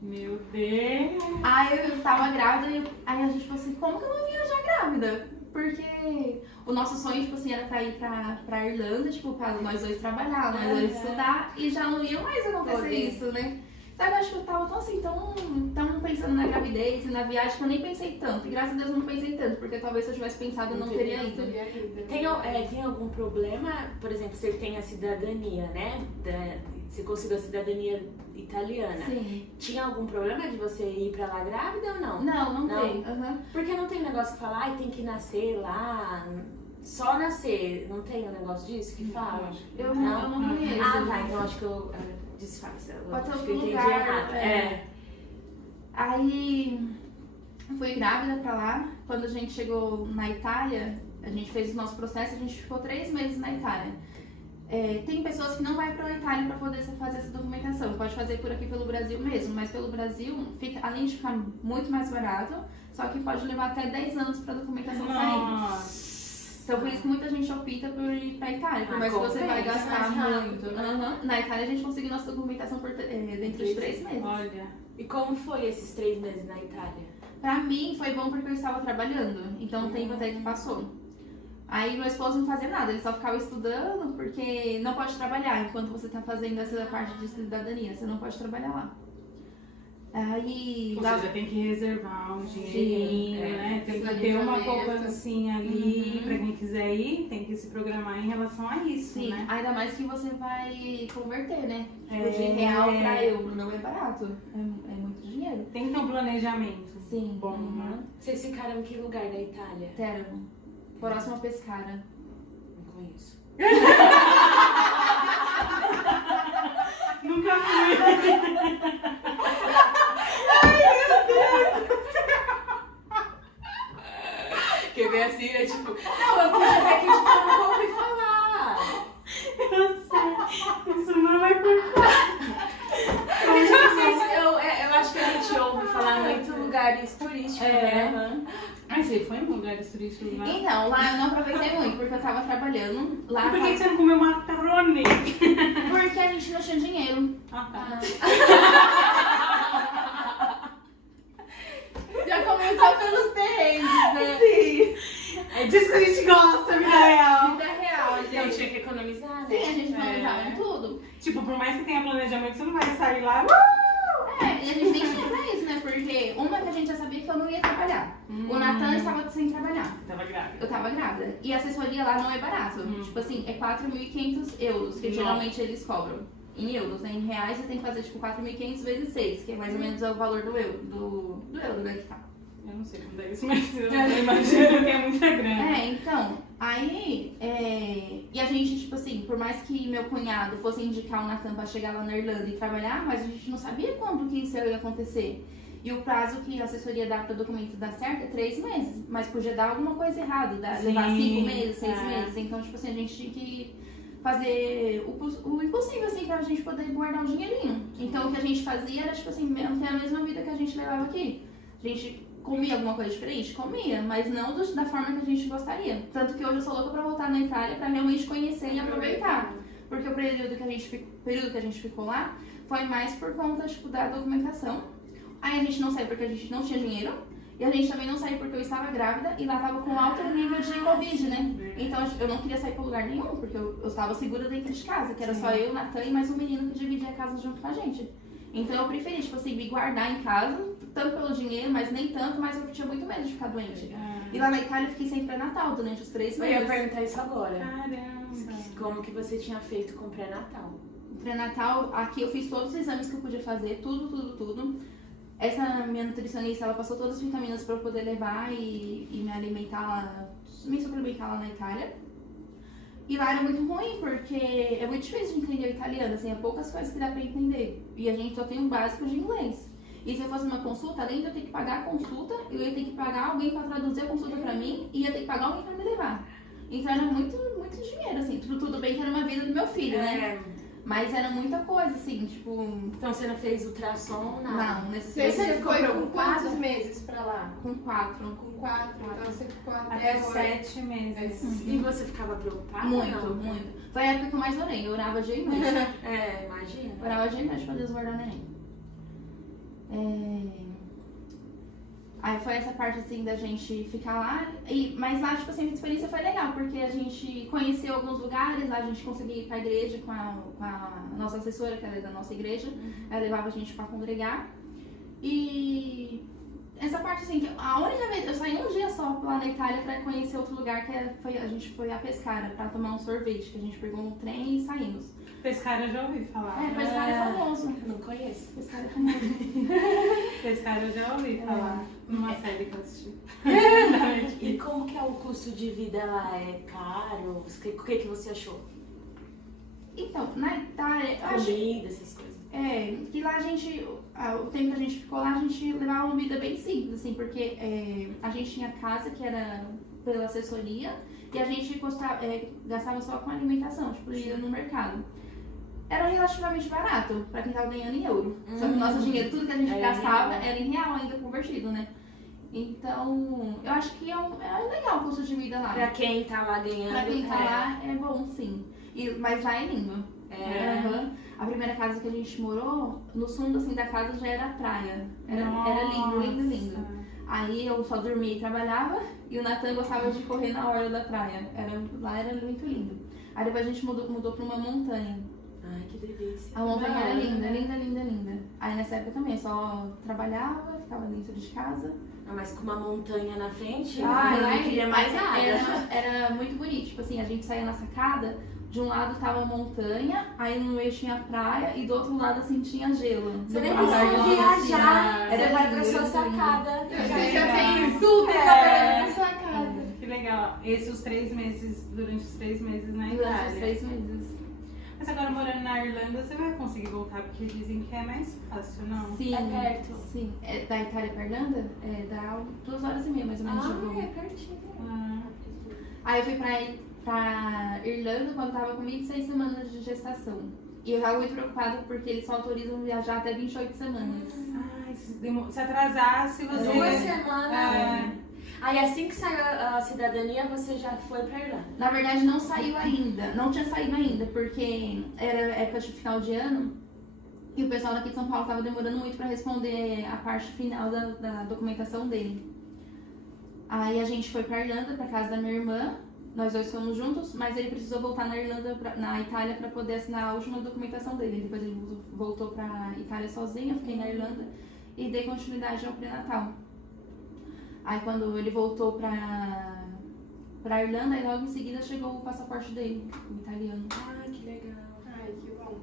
Meu Deus! Aí eu tava grávida e aí a gente falou assim, como que eu vou viajar grávida? Porque o nosso sonho, tipo assim, era pra ir pra Irlanda, tipo, pra nós dois trabalhar, nós dois estudar, e já não ia mais acontecer isso, né? Sabe, eu acho que eu tava tão assim, tão pensando na gravidez e na viagem que eu nem pensei tanto. E graças a Deus eu não pensei tanto, porque talvez se eu tivesse pensado eu não teria ido. Tem algum problema, por exemplo, você tem a cidadania, né? Você conseguiu a cidadania italiana. Sim. Tinha algum problema de você ir pra lá grávida ou não? Não tem. Porque não tem negócio que fala, tem que nascer lá, só nascer. Não tem um negócio disso que fala? Eu não conheço. Ah, tá, então acho que eu disfarce. Pode ser Acho que outro eu entendi lugar, errado. Aí fui grávida pra lá. Quando a gente chegou na Itália, a gente fez o nosso processo, a gente ficou 3 meses na Itália. Tem pessoas que não vão pra Itália pra poder fazer essa documentação. Pode fazer por aqui pelo Brasil mesmo, mas pelo Brasil, além de ficar muito mais barato, só que pode levar até 10 anos pra documentação sair. Então por isso que muita gente opta por ir pra Itália, mas você vai gastar muito. Na Itália a gente conseguiu nossa documentação dentro de 3 meses. Olha. E como foi esses 3 meses na Itália? Pra mim foi bom porque eu estava trabalhando, então o tempo até que passou. Aí meu esposo não fazia nada, ele só ficava estudando porque não pode trabalhar enquanto você tá fazendo essa parte de cidadania, você não pode trabalhar lá. Aí Ou lá... seja, tem que reservar um dinheirinho, né? Tem que ter uma poupancinha ali pra quem quiser ir, tem que se programar em relação a isso, Sim, né? ainda mais que você vai converter, né? Tipo, de real pra euro, não é barato, é muito dinheiro. Tem que ter um planejamento. Sim. Bom, né? Vocês ficaram em que lugar da Itália? Teramo, próximo a Pescara. Não conheço. Nunca fui. Quem vem assim é tipo, não, eu quis dizer que tipo, eu nunca ouvi falar. Eu sei. Isso não vai cortar. Eu acho que a gente ouve falar muito lugares turísticos, né? Mas você foi em lugares turísticos lá? Então, lá eu não aproveitei muito, porque eu tava trabalhando. Lá E por que você não comeu macarrone? Porque a gente não tinha dinheiro. Ah, tá. Já comeu só pelos perrengues, né? Sim. É disso que a gente gosta, vida real. Vida real, Então gente. tinha que economizar, né? Sim, a gente economizava em tudo. Tipo, por mais que tenha planejamento, você não vai sair lá. É, e a gente nem tinha pra isso, né? Porque uma que a gente já sabia que eu não ia trabalhar. O Natan estava sem trabalhar. Tava grávida. Eu tava grávida. E a assessoria lá não é barato. Tipo assim, é 4.500 euros, que geralmente eles cobram. Em euros, né? Em reais você tem que fazer tipo 4.500 vezes 6, que é mais ou menos o valor do euro, do euro, né? Que tá. Eu não sei quando é isso, mas eu imagino que é muita grana. É, então, aí, e a gente, tipo assim, por mais que meu cunhado fosse indicar o Natan pra chegar lá na Irlanda e trabalhar, mas a gente não sabia quando que isso ia acontecer. E o prazo que a assessoria dá para o documento dar certo é 3 meses, mas podia dar alguma coisa errada, levar 5 meses, 6 meses. Então, tipo assim, a gente tinha que fazer o impossível, assim, pra gente poder guardar um dinheirinho. Então, o que a gente fazia era, tipo assim, manter a mesma vida que a gente levava aqui. A gente comia alguma coisa diferente? Comia, mas não da forma que a gente gostaria. Tanto que hoje eu sou louca pra voltar na Itália pra realmente conhecer e aproveitar. Porque o período que a gente ficou lá foi mais por conta, tipo, da documentação. Aí a gente não saiu porque a gente não tinha dinheiro. E a gente também não saiu porque eu estava grávida e lá tava com alto nível de Covid, né? Então eu não queria sair pra lugar nenhum, porque eu estava segura dentro de casa, que era só eu, Natan e mais um menino que dividia a casa junto com a gente. Então eu preferi, tipo assim, me guardar em casa, tanto pelo dinheiro, mas nem tanto, mas eu tinha muito medo de ficar doente. E lá na Itália eu fiquei sem pré-natal durante os 3 meses. Eu ia perguntar isso agora. Caramba. Como que você tinha feito com pré-natal? Pré-natal, aqui eu fiz todos os exames que eu podia fazer, tudo. Essa minha nutricionista, ela passou todas as vitaminas pra eu poder levar e me alimentar lá, me suplementar lá na Itália. E lá era muito ruim, porque é muito difícil de entender o italiano, assim, é poucas coisas que dá pra entender. E a gente só tem um básico de inglês. E se eu fosse uma consulta, além de eu ter que pagar a consulta, eu ia ter que pagar alguém pra traduzir a consulta pra mim e ia ter que pagar alguém pra me levar. Então era muito dinheiro, assim. Tudo bem que era uma vida do meu filho, né? Mas era muita coisa, assim, tipo... Então você não fez ultrassom, nada? Não, Você ficou foi com preocupada? quantos meses pra lá? com 4. Com 4, então você ficou Até até 7 meses. E você ficava preocupada? Muito, não? muito. Foi a época que eu mais orei. Eu orava dia e noite. É, imagina. Orava dia e noite pra Deus guardar o neném. Aí foi essa parte, assim, da gente ficar lá. Mas lá, tipo assim, a minha experiência foi legal, porque a gente conheceu alguns lugares, lá a gente conseguia ir pra igreja com a nossa assessora, que era da nossa igreja. Ela levava a gente pra congregar. E essa parte, assim, que a única vez, eu saí um dia só lá na Itália pra conhecer outro lugar, que a gente foi a Pescara, pra tomar um sorvete, que a gente pegou um trem e saímos. Pescara eu já ouvi falar. Pescara é famoso. Não conheço. Pescara é famoso. Pescara eu já ouvi falar. Numa série que eu assisti. E como que é o custo de vida lá? É caro? O que você achou? Então, na Itália, eu acho Comida, essas coisas. que lá a gente, o tempo que a gente ficou lá, a gente levava uma vida bem simples, assim, porque a gente tinha casa que era pela assessoria e a gente gastava só com alimentação, tipo, ia no mercado. Era relativamente barato pra quem tava ganhando em euro. Só que o nosso dinheiro, tudo que a gente Era gastava real. era em real ainda convertido, né? Então, eu acho que é legal o custo de vida lá. Pra quem tá lá ganhando. Pra quem tá lá é bom, sim. Mas lá é lindo. Aham. A primeira casa que a gente morou, no fundo assim da casa já era praia. Era lindo. Aí eu só dormia e trabalhava e o Natan gostava de correr na orla da praia. Lá era muito lindo. Aí depois a gente mudou pra uma montanha. Ai, que delícia. A montanha era linda. Aí nessa época também, eu só trabalhava, ficava dentro de casa. Mas com uma montanha na frente, Ah, eu lá não queria mais nada. Era muito bonito. Tipo assim, a gente saía na sacada, de um lado tava a montanha, aí no meio tinha a praia e do outro lado assim tinha gelo. Você nem No lugar precisa de viajar, Era você vai pra lindo, sua lindo. sacada. Você já tem tudo trabalhando na sua casa. Que legal. Esses 3 meses, durante os 3 meses na Durante os Itália. 3 meses. Mas agora morando na Irlanda, você vai conseguir voltar, porque dizem que é mais fácil, não? Sim, É perto? Sim. Da Itália pra Irlanda, dá 2 horas e meia mais ou menos de voo. Ah, é pertinho. Ah, Aí eu fui pra Irlanda quando tava com 26 semanas de gestação. E eu tava muito preocupada porque eles só autorizam viajar até 28 semanas. ai, se atrasasse, você... 2 semanas. É. Aí assim que saiu a cidadania, você já foi pra Irlanda. Na verdade não saiu ainda, não tinha saído ainda, porque era época de final de ano e o pessoal daqui de São Paulo tava demorando muito pra responder a parte final da documentação dele. Aí a gente foi pra Irlanda, pra casa da minha irmã, Nós dois fomos juntos, mas ele precisou voltar na Irlanda, na Itália, para poder assinar a última documentação dele. Depois ele voltou pra Itália sozinho, eu fiquei na Irlanda e dei continuidade ao pré-natal. Aí quando ele voltou pra Irlanda, aí logo em seguida chegou o passaporte dele, o italiano. Ai, que legal. Ai, que bom.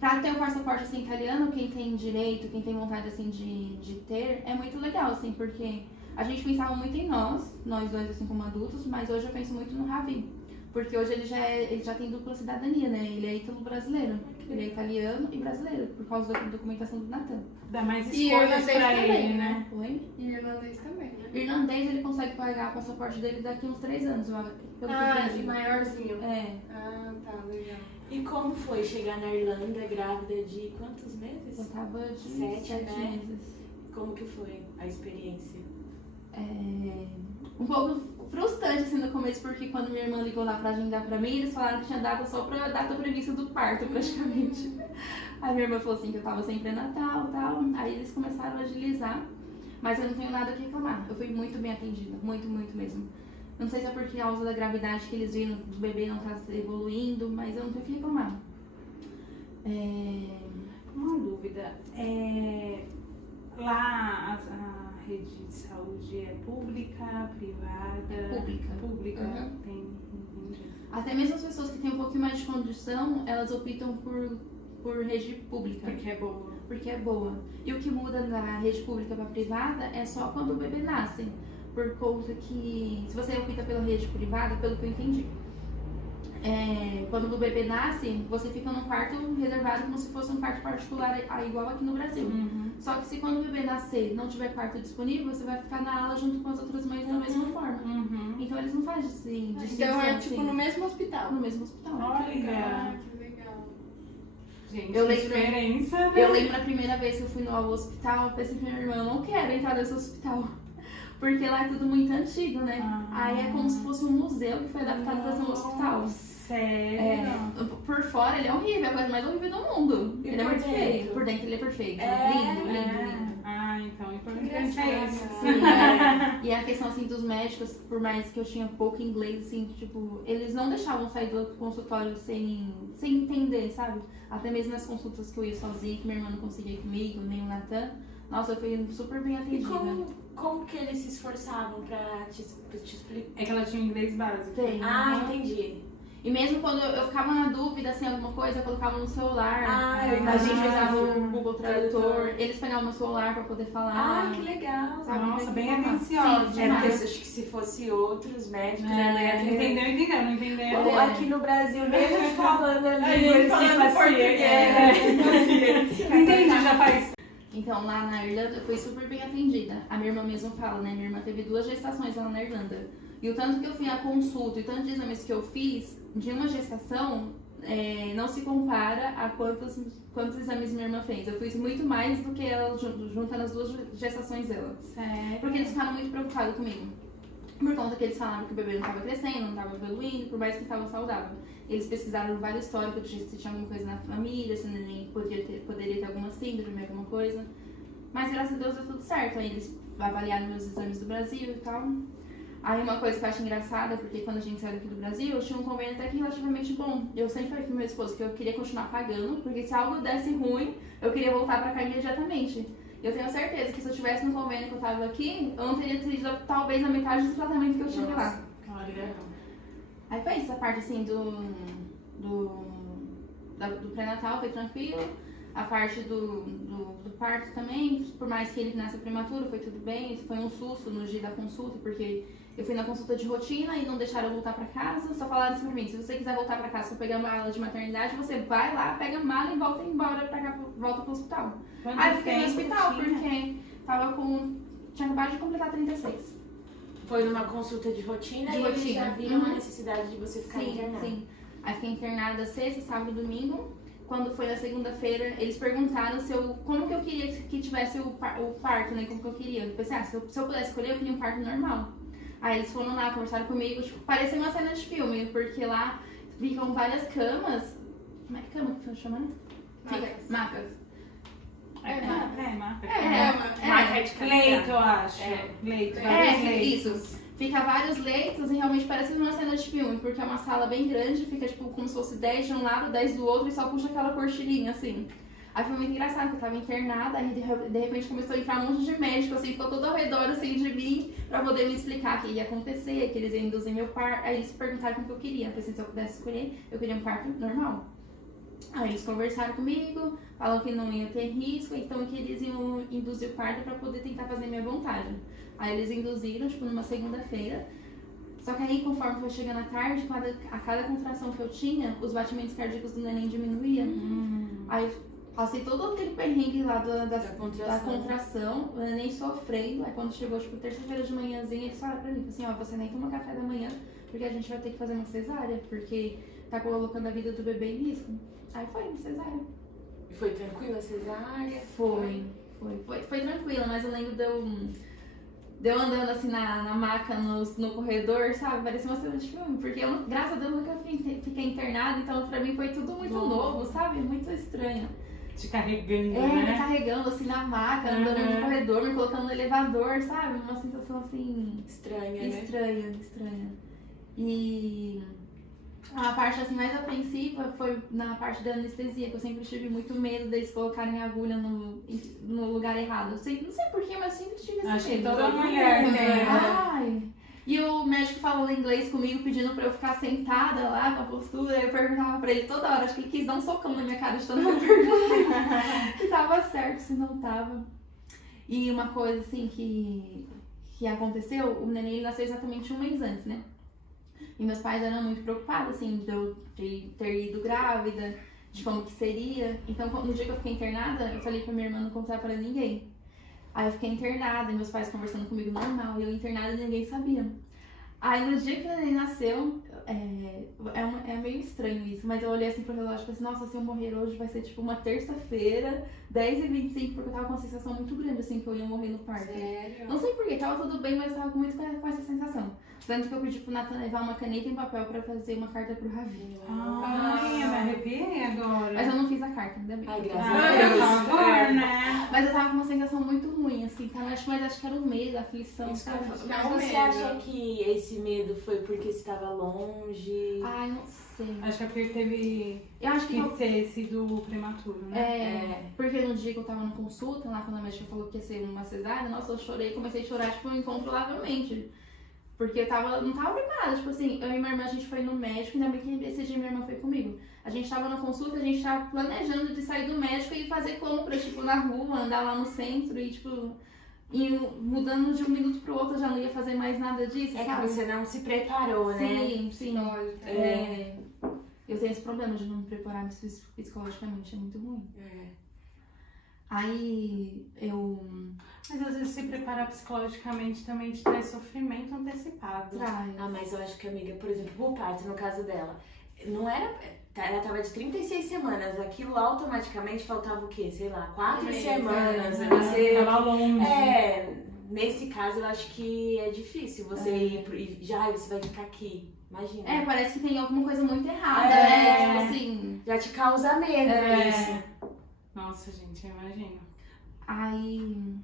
Pra ter o passaporte assim, italiano, quem tem direito, quem tem vontade assim de ter, é muito legal, assim, porque a gente pensava muito em nós dois assim como adultos, mas hoje eu penso muito no Ravi. Porque hoje ele já tem dupla cidadania, né? Ele é ítalo-brasileiro. Ele é italiano e brasileiro, por causa da documentação do Natan. Dá mais E escolhas irlandês pra também, ele, né? Oi? E irlandês também, né? Irlandês, ele consegue pagar o passaporte dele daqui uns 3 anos, pelo que eu Ah, entendi. de maiorzinho. É, Ah, tá, legal. E como foi chegar na Irlanda grávida de quantos meses? eu tava de 7, 7 né? meses. Como que foi a experiência? Um pouco frustrante assim no começo, porque quando minha irmã ligou lá pra agendar pra mim, eles falaram que tinha data só pra data prevista do parto, praticamente. Aí minha irmã falou assim que eu tava sem pré-natal e tal, aí eles começaram a agilizar, mas eu não tenho nada a reclamar. Eu fui muito bem atendida, muito, muito mesmo. Não sei se é por causa da gravidade que eles viram do bebê não tá evoluindo, mas eu não tenho o que reclamar. Uma dúvida. Lá a rede de saúde é pública, privada? É pública. Pública, Uhum. tem, entendi. Até mesmo as pessoas que têm um pouquinho mais de condição, elas optam por rede pública. Porque é boa. Porque é boa. E o que muda da rede pública para privada é só quando o bebê nasce. Por conta que, se você opta pela rede privada, pelo que eu entendi, quando o bebê nasce, você fica num quarto reservado como se fosse um quarto particular, igual aqui no Brasil. Uhum. Só que se quando o bebê nascer não tiver quarto disponível, você vai ficar na ala junto com as outras mães da mesma forma. Uhum. Então eles não fazem assim, Então é assim, tipo no mesmo hospital. no mesmo hospital. Ah, Olha, que legal. gente, Eu que lembro- diferença, né? Eu lembro a primeira vez que eu fui no hospital, eu pensei pra minha irmã, eu não quero entrar nesse hospital. Porque lá é tudo muito antigo, né? Ah. Aí é como se fosse um museu que foi adaptado pra ser um hospital. Sério? Por fora ele é horrível, é a coisa mais horrível do mundo. E Ele é por muito feio. dentro? Por dentro ele é perfeito. É, Lindo, lindo. Ah, então importante Engraçado. é isso. Sim, é. E a questão assim dos médicos, por mais que eu tinha pouco inglês, assim, tipo, eles não deixavam sair do consultório sem entender, sabe? Até mesmo nas consultas que eu ia sozinha, que minha irmã não conseguia ir comigo, nem o Natan. Nossa, eu fui super bem E atendida. como que eles se esforçavam pra te explicar? É que ela tinha inglês básico. Tem. Ah, entendi. E mesmo quando eu ficava na dúvida, assim, alguma coisa, eu colocava no celular. Ah, eu A gente imagino. usava o Google Tradutor. Eles pegavam no celular pra poder falar. Ah, que legal. Sabe? Nossa, bem Sim, atenciosa. demais. É, porque eu acho que se fosse outros médicos, né, não ia É, entendeu, não entendeu. Ou aqui no Brasil, mesmo falando a língua, gente eles falando têm paciência. português. Entendi, já faz. Então, lá na Irlanda, eu fui super bem atendida. A minha irmã mesmo fala, né? Minha irmã teve 2 gestações lá na Irlanda. E o tanto que eu fui à consulta e o tanto de exames que eu fiz de uma gestação não se compara a quantos exames minha irmã fez. Eu fiz muito mais do que ela juntando as 2 gestações dela. Sério? Porque eles ficaram muito preocupados comigo. Por conta que eles falavam que o bebê não estava crescendo, não estava evoluindo, por mais que estava saudável. Eles pesquisaram vários históricos de se tinha alguma coisa na família, se o neném poderia ter alguma síndrome, alguma coisa. Mas graças a Deus deu tudo certo. Aí eles avaliaram meus exames do Brasil e tal. Aí uma coisa que eu acho engraçada, porque quando a gente saiu daqui do Brasil, eu tinha um convênio até que relativamente bom. Eu sempre falei pro meu esposo que eu queria continuar pagando, porque se algo desse ruim, eu queria voltar pra cá imediatamente. Eu tenho certeza que se eu tivesse no convênio que eu tava aqui, eu não teria tido talvez a metade do tratamento que eu tive lá. Olha, Aí foi isso, a parte assim do pré-natal foi tranquilo. A parte do parto também, por mais que ele nasça prematuro, foi tudo bem. Foi um susto no dia da consulta, porque eu fui na consulta de rotina e não deixaram eu voltar pra casa. Só falaram assim pra mim, se você quiser voltar pra casa pra pegar uma aula de maternidade, você vai lá, pega a mala e volta embora pra cá, volta pro hospital. Aí eu fiquei no hospital, porque tinha acabado de completar 36. foi numa consulta de rotina De e eles rotina. já viram a Uhum. necessidade de você ficar Sim, internada. sim. Aí fiquei internada sexta, sábado e domingo. Quando foi na segunda-feira, eles perguntaram como que eu queria que tivesse o parto, né? Como que eu queria. Eu pensei, se eu pudesse escolher, eu queria um parto normal. Aí eles foram lá, conversaram comigo, tipo, parecia uma cena de filme, porque lá ficam várias camas. Como é que cama que foi chamando? Macas. Macas. Marca de Leito, eu acho. Leito, vários leitos. Isso. Fica vários leitos e realmente parece uma cena de filme, porque é uma sala bem grande, fica tipo como se fosse 10 de um lado, 10 do outro e só puxa aquela cortilinha assim. Aí foi muito engraçado, porque eu tava internada, aí de repente começou a entrar um monte de médico, assim, ficou todo ao redor, assim, de mim, pra poder me explicar o que ia acontecer, que eles iam induzir meu parto. Aí eles perguntaram o que eu queria, eu pensei, se eu pudesse escolher, eu queria um parto normal. Aí eles conversaram comigo, falaram que não ia ter risco, então que eles iam induzir o parto pra poder tentar fazer minha vontade. Aí eles induziram, tipo, numa segunda-feira. Só que aí, conforme foi chegando a tarde, a cada contração que eu tinha, os batimentos cardíacos do neném diminuíam. Aí passei todo aquele perrengue lá da contração, o neném sofrendo. Aí quando chegou, tipo, terça-feira de manhãzinha, eles falaram pra mim, assim, ó, você nem toma café da manhã, porque a gente vai ter que fazer uma cesárea, porque tá colocando a vida do bebê em risco. Aí foi uma cesárea. Foi tranquila a cesárea? Foi tranquila, mas eu lembro de eu andando assim na maca, no corredor, sabe? Parecia uma cena de filme, porque eu, graças a Deus, nunca fiquei internada, então pra mim foi tudo muito novo, sabe? Muito estranho. Te carregando, me né? carregando assim na maca, andando no corredor, me colocando no elevador, sabe? Uma sensação assim... Estranha, né? Estranha. E... a parte assim mais apreensiva foi na parte da anestesia, que eu sempre tive muito medo deles colocarem a agulha no lugar errado. Não sei porquê, mas sempre tive esse Acho que medo. toda mulher, né? Ai. E o médico falou inglês comigo, pedindo pra eu ficar sentada lá com a postura. Eu perguntava pra ele toda hora, acho que ele quis dar um socão na minha cara de tanto que eu perguntei que tava certo, se não tava. E uma coisa assim que aconteceu, o neném ele nasceu exatamente um mês antes, né? E meus pais eram muito preocupados, assim, de eu ter ido grávida, de como que seria. Então, no dia que eu fiquei internada, eu falei pra minha irmã não contar pra ninguém. Aí eu fiquei internada, e meus pais conversando comigo normal, e eu internada e ninguém sabia. Aí no dia que o neném nasceu, é meio estranho isso, mas eu olhei assim pro relógio e falei assim, nossa, se eu morrer hoje vai ser tipo uma terça-feira, 10h25, porque eu tava com uma sensação muito grande, assim, que eu ia morrer no parto. Sério? Não sei porquê, tava tudo bem, mas eu tava muito com essa sensação. Tanto que eu pedi pro Nathan levar uma caneta e um papel pra fazer uma carta pro Ravi. Ai, eu me arrepiei agora. Mas eu não fiz a carta, ainda bem. Ai, graças Ah, a Deus. por favor, né? Mas eu tava com uma sensação muito ruim, assim, tá? Mas acho que era o medo, a aflição, Isso que eu sabe? ia falar. Dá um Mas você medo. acha que esse medo foi porque você estava longe? Ai, não sei. Acho que é porque teve Eu acho que que ter sido prematuro, né? porque no dia que eu tava na consulta, lá quando a médica falou que ia ser uma cesárea, nossa, eu chorei, comecei a chorar, tipo, incontrolavelmente. Porque eu não tava preparada, tipo assim, eu e minha irmã, a gente foi no médico, ainda bem que esse dia minha irmã foi comigo. A gente tava na consulta, a gente tava planejando de sair do médico e fazer compras, tipo, na rua, andar lá no centro e, tipo, mudando de um minuto pro outro, eu já não ia fazer mais nada disso, É sabe? que você não se preparou, né? Sim. Lógico. Eu tenho esse problema de não me preparar psicologicamente, é muito ruim. Aí Mas às vezes se preparar psicologicamente também te traz sofrimento antecipado. traz. Ah, mas eu acho que, amiga, por exemplo, o parto, no caso dela, não era... Ela tava de 36 semanas, aquilo automaticamente faltava o quê? Sei lá, 4 semanas. Você... Tava longe. Nesse caso eu acho que é difícil você ir e já você vai ficar aqui. Imagina. Parece que tem alguma coisa muito errada, É. né? Tipo assim. Já te causa medo isso. Nossa, gente, eu imagino. Aí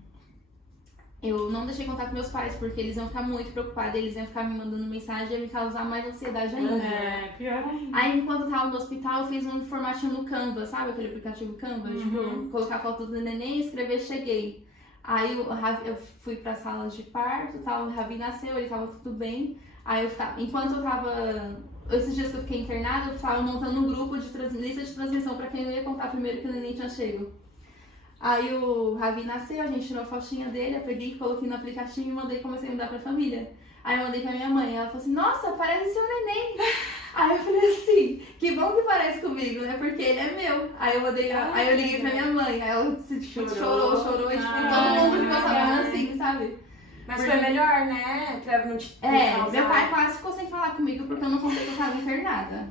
eu não deixei contar com meus pais, porque eles iam ficar muito preocupados, eles iam ficar me mandando mensagem e ia me causar mais ansiedade ainda. Pior ainda. Aí enquanto eu tava no hospital, eu fiz um formatinho no Canva, sabe aquele aplicativo Canva? Tipo, colocar a foto do neném e escrever cheguei. Aí eu fui pra sala de parto, tal, o Ravi nasceu, ele tava tudo bem. Aí enquanto eu tava... Esses dias que eu fiquei internada, eu tava montando um grupo de lista de transmissão pra quem eu ia contar primeiro que o neném tinha chego. Aí o Ravi nasceu, a gente tirou a fotinha dele, eu peguei, coloquei no aplicativo e mandei, comecei a mandar pra família. Aí eu mandei pra minha mãe, ela falou assim, nossa, parece seu neném. Aí eu falei assim, que bom que parece comigo, né? Porque ele é meu. Aí eu liguei pra minha mãe, aí ela chorou, e tipo, todo mundo ficou sabendo assim, sabe? Mas foi melhor, né? Pra não te causar. Meu pai quase ficou sem falar comigo porque eu não contei que eu tava internada.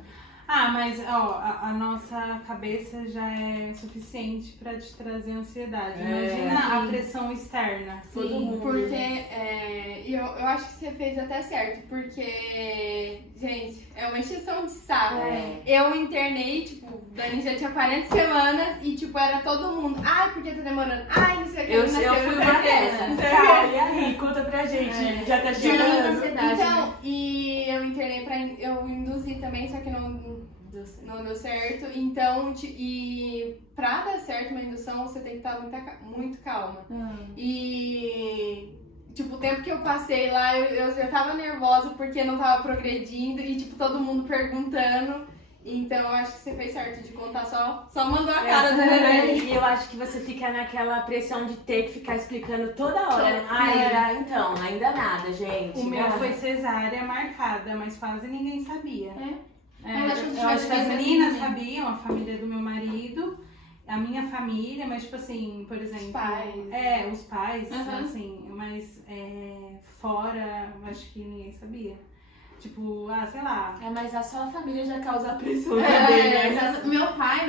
Ah, mas ó, a nossa cabeça já é suficiente pra te trazer ansiedade. Imagina a pressão externa. Todo mundo. Porque eu acho que você fez até certo, porque, gente, é uma exceção de saco. É. Eu internei, tipo, o Dani já tinha 40 semanas e, tipo, era todo mundo. Ai, por que tá demorando? Ai, não sei o que. Eu não sei o que, fui não sei uma o que. dessas. Tá, e aí, conta pra gente. Já tá chegando. ansiedade, Então, né? e eu internei eu induzi também, só que não deu certo. Então, e pra dar certo uma indução, você tem que estar muito calma. E, tipo, o tempo que eu passei lá, eu já tava nervosa porque não tava progredindo e, tipo, todo mundo perguntando. Então, eu acho que você fez certo de contar só mandou a cara do neném. E eu acho que você fica naquela pressão de ter que ficar explicando toda hora. Sim. Então, ainda nada, gente. O meu foi cesárea marcada, mas quase ninguém sabia. Mas acho que Eu acho que as assim meninas também. sabiam, a família do meu marido, a minha família, mas tipo assim, por exemplo... Os pais. Os pais, Uhum. assim, mas fora, eu acho que ninguém sabia. Tipo, sei lá. Mas a sua família já causa a pressão É, também, né? exato. Meu pai,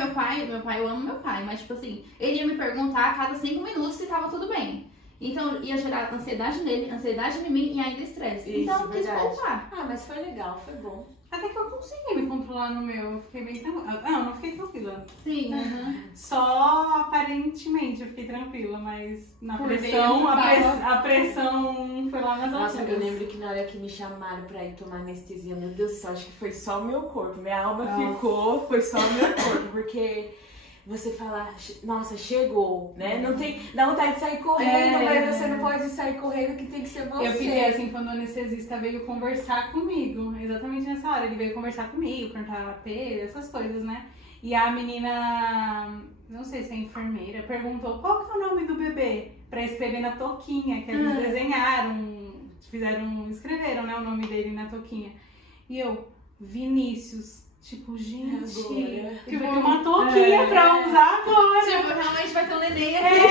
eu amo meu pai, mas tipo assim, ele ia me perguntar a cada 5 minutos se tava tudo bem. Então ia gerar ansiedade nele, ansiedade em mim e ainda estresse. Isso, Então eu quis verdade. poupar. Mas foi legal, foi bom. Até que eu consegui me controlar no meu, eu fiquei bem tranquila. Não fiquei tranquila. Sim. Só aparentemente eu fiquei tranquila, mas na Por pressão, dentro, a pressão foi lá nas Nossa, alturas. eu lembro que na hora que me chamaram pra ir tomar anestesia, meu Deus do céu, acho que foi só o meu corpo. Minha alma Nossa. ficou, foi só o meu corpo, porque você fala, nossa, chegou, né? Não tem, dá vontade de sair correndo, mas você não pode sair correndo, que tem que ser você. Eu fiquei assim quando o anestesista veio conversar comigo, exatamente nessa hora. Ele veio conversar comigo, perguntar AP, essas coisas, né? E a menina, não sei se é enfermeira, perguntou qual que é o nome do bebê pra escrever na touquinha, que eles escreveram, né, o nome dele na touquinha. E eu, Vinícius. Tipo, gente, Agora. tipo, uma touquinha pra usar agora. Tipo, realmente vai ter um neném aqui.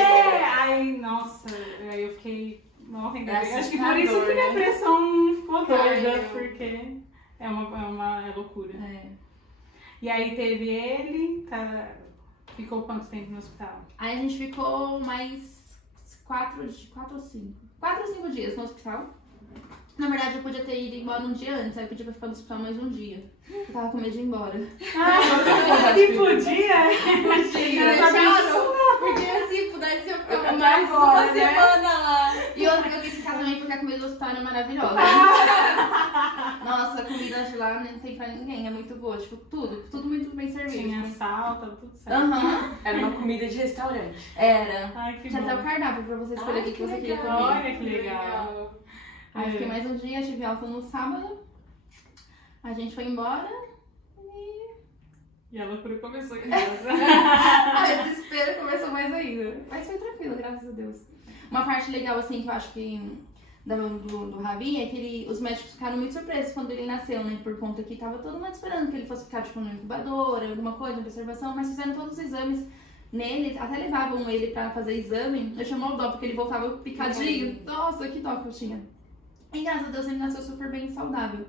Aí, nossa, aí eu fiquei morrendo. É Acho que por isso que minha assustador, né? pressão ficou doida, Caiu. porque é loucura. É. E aí teve ele, ficou quanto tempo no hospital? Aí a gente ficou mais 4 ou 5. 4 ou 5 dias no hospital. Na verdade, eu podia ter ido embora um dia antes, aí eu podia ficar no hospital mais um dia. Eu tava com medo de ir embora. E podia? Porque assim, pudesse eu ficar Até mais agora, uma né? semana lá. E outra que eu quis ficar também porque a comida do hospital era maravilhosa. Nossa, a comida de lá não tem pra ninguém, é muito boa. Tipo, tudo muito bem servido. Tinha sal, tava tudo certo. Aham, Era uma comida de restaurante. era. Ai, que Tinha bom. até o cardápio pra você escolher o que você queria comer. Olha que legal. Aí fiquei mais um dia, tive alta no sábado. A gente foi embora. E a loucura começou em casa. Aí o desespero começou mais ainda. Mas foi tranquilo, graças a Deus. Uma parte legal, assim, que eu acho que do Ravi é que os médicos ficaram muito surpresos quando ele nasceu, né? Por conta que tava todo mundo esperando que ele fosse ficar, tipo, no incubador, alguma coisa, observação, mas fizeram todos os exames nele, até levavam ele pra fazer exame. Eu chamava o dó porque ele voltava picadinho. Nossa, que dó que eu tinha. E graças a Deus ele nasceu super bem e saudável.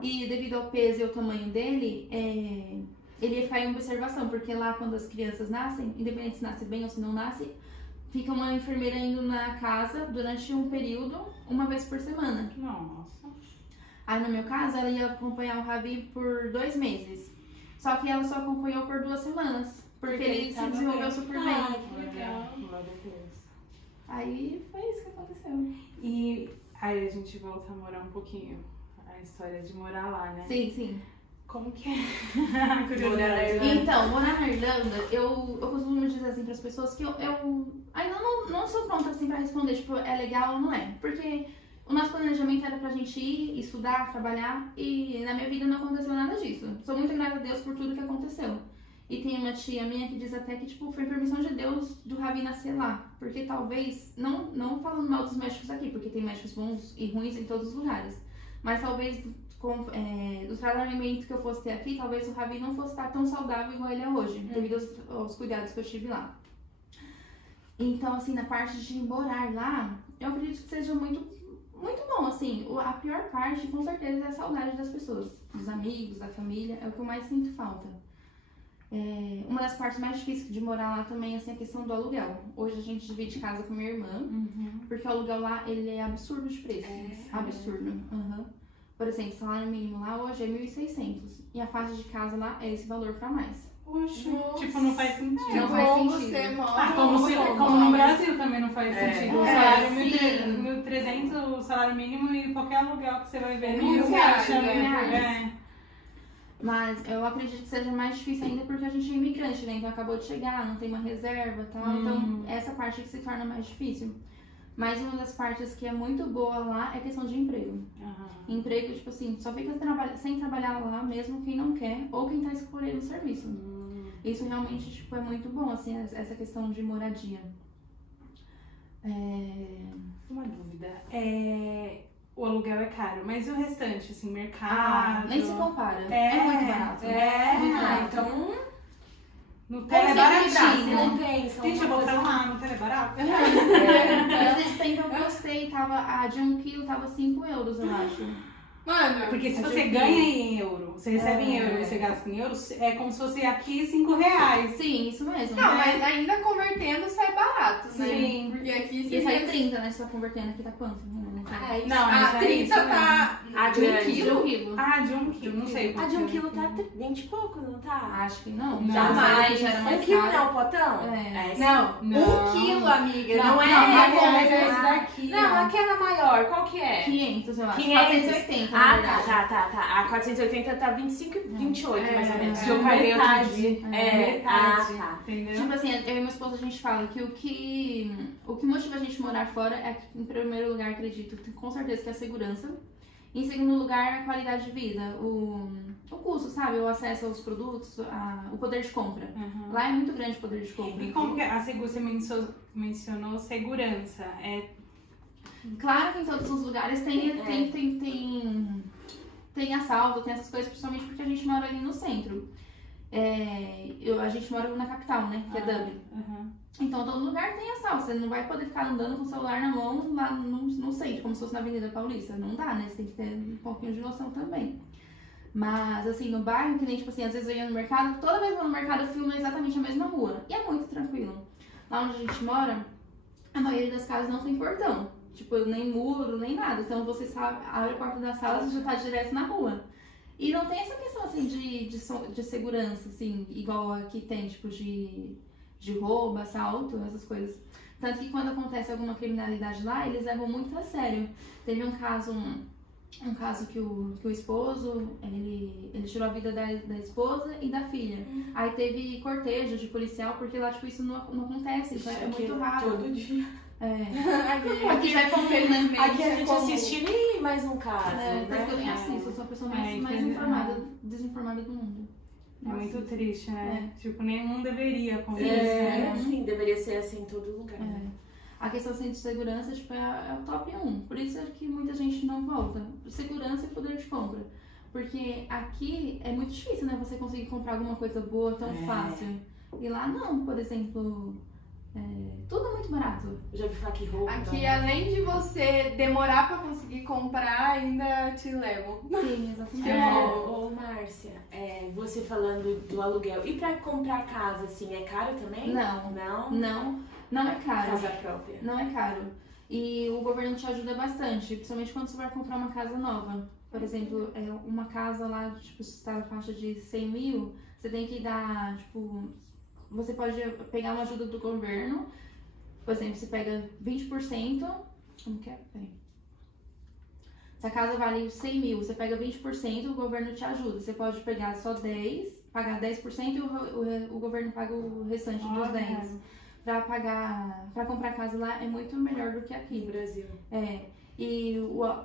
E devido ao peso e ao tamanho dele, ele ia ficar em observação, porque lá quando as crianças nascem, independente se nasce bem ou se não nasce, fica uma enfermeira indo na casa durante um período, uma vez por semana. Nossa. Aí no meu caso, ela ia acompanhar o Ravi por 2 meses. Só que ela só acompanhou por 2 semanas, porque ele se desenvolveu super bem. Que legal. Glória a Deus. Aí foi isso que aconteceu. E aí a gente volta a morar um pouquinho. A história de morar lá, né? Sim, sim. Como que é? Morar na Irlanda. Então, morar na Irlanda, eu costumo dizer assim para as pessoas que eu ainda não sou pronta assim para responder, tipo, é legal ou não é. Porque o nosso planejamento era pra gente ir, estudar, trabalhar e na minha vida não aconteceu nada disso. Sou muito grata a Deus por tudo que aconteceu. E tem uma tia minha que diz até que, tipo, foi permissão de Deus do Ravi nascer lá. Porque talvez, não falando mal dos médicos aqui, porque tem médicos bons e ruins em todos os lugares. Mas talvez do tratamento que eu fosse ter aqui, talvez o Ravi não fosse estar tão saudável igual ele é hoje, devido aos cuidados que eu tive lá. Então, assim, na parte de morar lá, eu acredito que seja muito, muito bom, assim. A pior parte, com certeza, é a saudade das pessoas, dos amigos, da família, é o que eu mais sinto falta. Uma das partes mais difíceis de morar lá também é assim, a questão do aluguel. Hoje a gente divide casa com minha irmã, porque o aluguel lá ele é absurdo de preço. Absurdo. Por exemplo, o salário mínimo lá hoje é 1.600 e a faixa de casa lá é esse valor pra mais. Poxa, tipo, não faz sentido. Não faz Como sentido. você mora. Como no Brasil também não faz sentido. O salário sim. 1.300, o salário mínimo e qualquer aluguel que você vai ver. R$1.000, Você acha, né? Mas eu acredito que seja mais difícil ainda porque a gente é imigrante, né? Então acabou de chegar, não tem uma reserva e tal. Então essa parte que se torna mais difícil. Mas uma das partes que é muito boa lá é a questão de emprego. Emprego, tipo assim, só fica sem trabalhar lá mesmo quem não quer ou quem tá escolhendo o serviço. Isso realmente, tipo, é muito bom, assim, essa questão de moradia. Uma dúvida. O aluguel é caro, mas e o restante, assim, mercado? Nem se compara. É muito barato. Muito barato. Então, Nutella é baratíssimo. não pensa. Gente, eu vou pra lá, Nutella é barato? Esses tempos eu postei, a de 1 quilo tava 5 euros, eu acho. Mano, Porque se você ganha em euro, você recebe em euro e você gasta em euros, é como se fosse aqui R$5. Sim, isso mesmo. não, mas ainda convertendo sai barato, né? Sim. Porque aqui E sai 30, né? Se tá convertendo aqui, tá quanto? Isso. Não, mas a é 30 isso, né? tá A de de 1 1 quilo. quilo. De 1 quilo, não sei. A de 1 quilo tá 20 e pouco, não tá? Acho que não. Não. Jamais, já era 1 mais quilo caro. não é o potão? Não, Não. 1 quilo, amiga. Não, é mas é esse essa. daqui. Não, aquela maior, qual que é? 500, eu acho. 500. 480, na verdade. tá. A 480 tá 25 e 28, mais ou menos. Que eu é paguei outro metade. dia. Metade. Tá. Entendeu? Tipo assim, eu e meu esposo a gente fala que o que motiva a gente morar fora é, que, em primeiro lugar, acredito, com certeza que é a segurança. Em segundo lugar, a qualidade de vida, o custo, sabe? O acesso aos produtos, o poder de compra. Lá é muito grande o poder de compra. E como que a você mencionou segurança? Claro que em todos os lugares tem assalto, tem essas coisas, principalmente porque a gente mora ali no centro. A gente mora na capital, né? Que é Dublin. Então todo lugar tem assalto. Você não vai poder ficar andando com o celular na mão lá no centro, como se fosse na Avenida Paulista. Não dá, né? Você tem que ter um pouquinho de noção também. Mas assim, no bairro, que nem tipo assim, às vezes eu ia no mercado, toda vez que eu vou no mercado eu filmo exatamente a mesma rua. E é muito tranquilo. Lá onde a gente mora, a maioria das casas não tem portão. Tipo, nem muro, nem nada. Então você sabe, abre a porta da sala e já tá direto na rua. E não tem essa questão assim de segurança, assim, igual aqui tem, tipo, de roubo, assalto, essas coisas. Tanto que quando acontece alguma criminalidade lá, eles levam muito a sério. Teve um caso que o esposo, ele tirou a vida da esposa e da filha. Aí teve cortejo de policial, porque lá, tipo, isso não acontece, isso é muito raro. Todo dia. Aqui já é conveniente. Aqui a gente assistindo e mais um caso, Porque eu nem né? assisto, eu sou a pessoa mais desinformada do mundo. É muito triste, né? Tipo, nenhum deveria acontecer. Sim, deveria ser assim em todo lugar. Né? A questão assim, de segurança, tipo, é o top 1. Por isso é que muita gente não volta. Segurança e poder de compra. Porque aqui é muito difícil, né? Você conseguir comprar alguma coisa boa tão fácil. E lá não, por exemplo... tudo é muito barato. Eu já vi falar que roupa. Aqui, além de você demorar pra conseguir comprar, ainda te levam. Sim, exatamente. Ô, Márcia, você falando do aluguel. E pra comprar casa, assim, é caro também? Não é caro. Casa própria. Não é caro. E o governo te ajuda bastante, principalmente quando você vai comprar uma casa nova. Por exemplo, uma casa lá, tipo, se está na faixa de 100 mil, você tem que dar, tipo... Você pode pegar uma ajuda do governo, por exemplo, você pega 20%, como que é? Peraí. Se a casa vale 100 mil, você pega 20%, o governo te ajuda. Você pode pegar só 10%, pagar 10% e o governo paga o restante dos 10%. Pra comprar casa lá é muito melhor do que aqui. No Brasil. E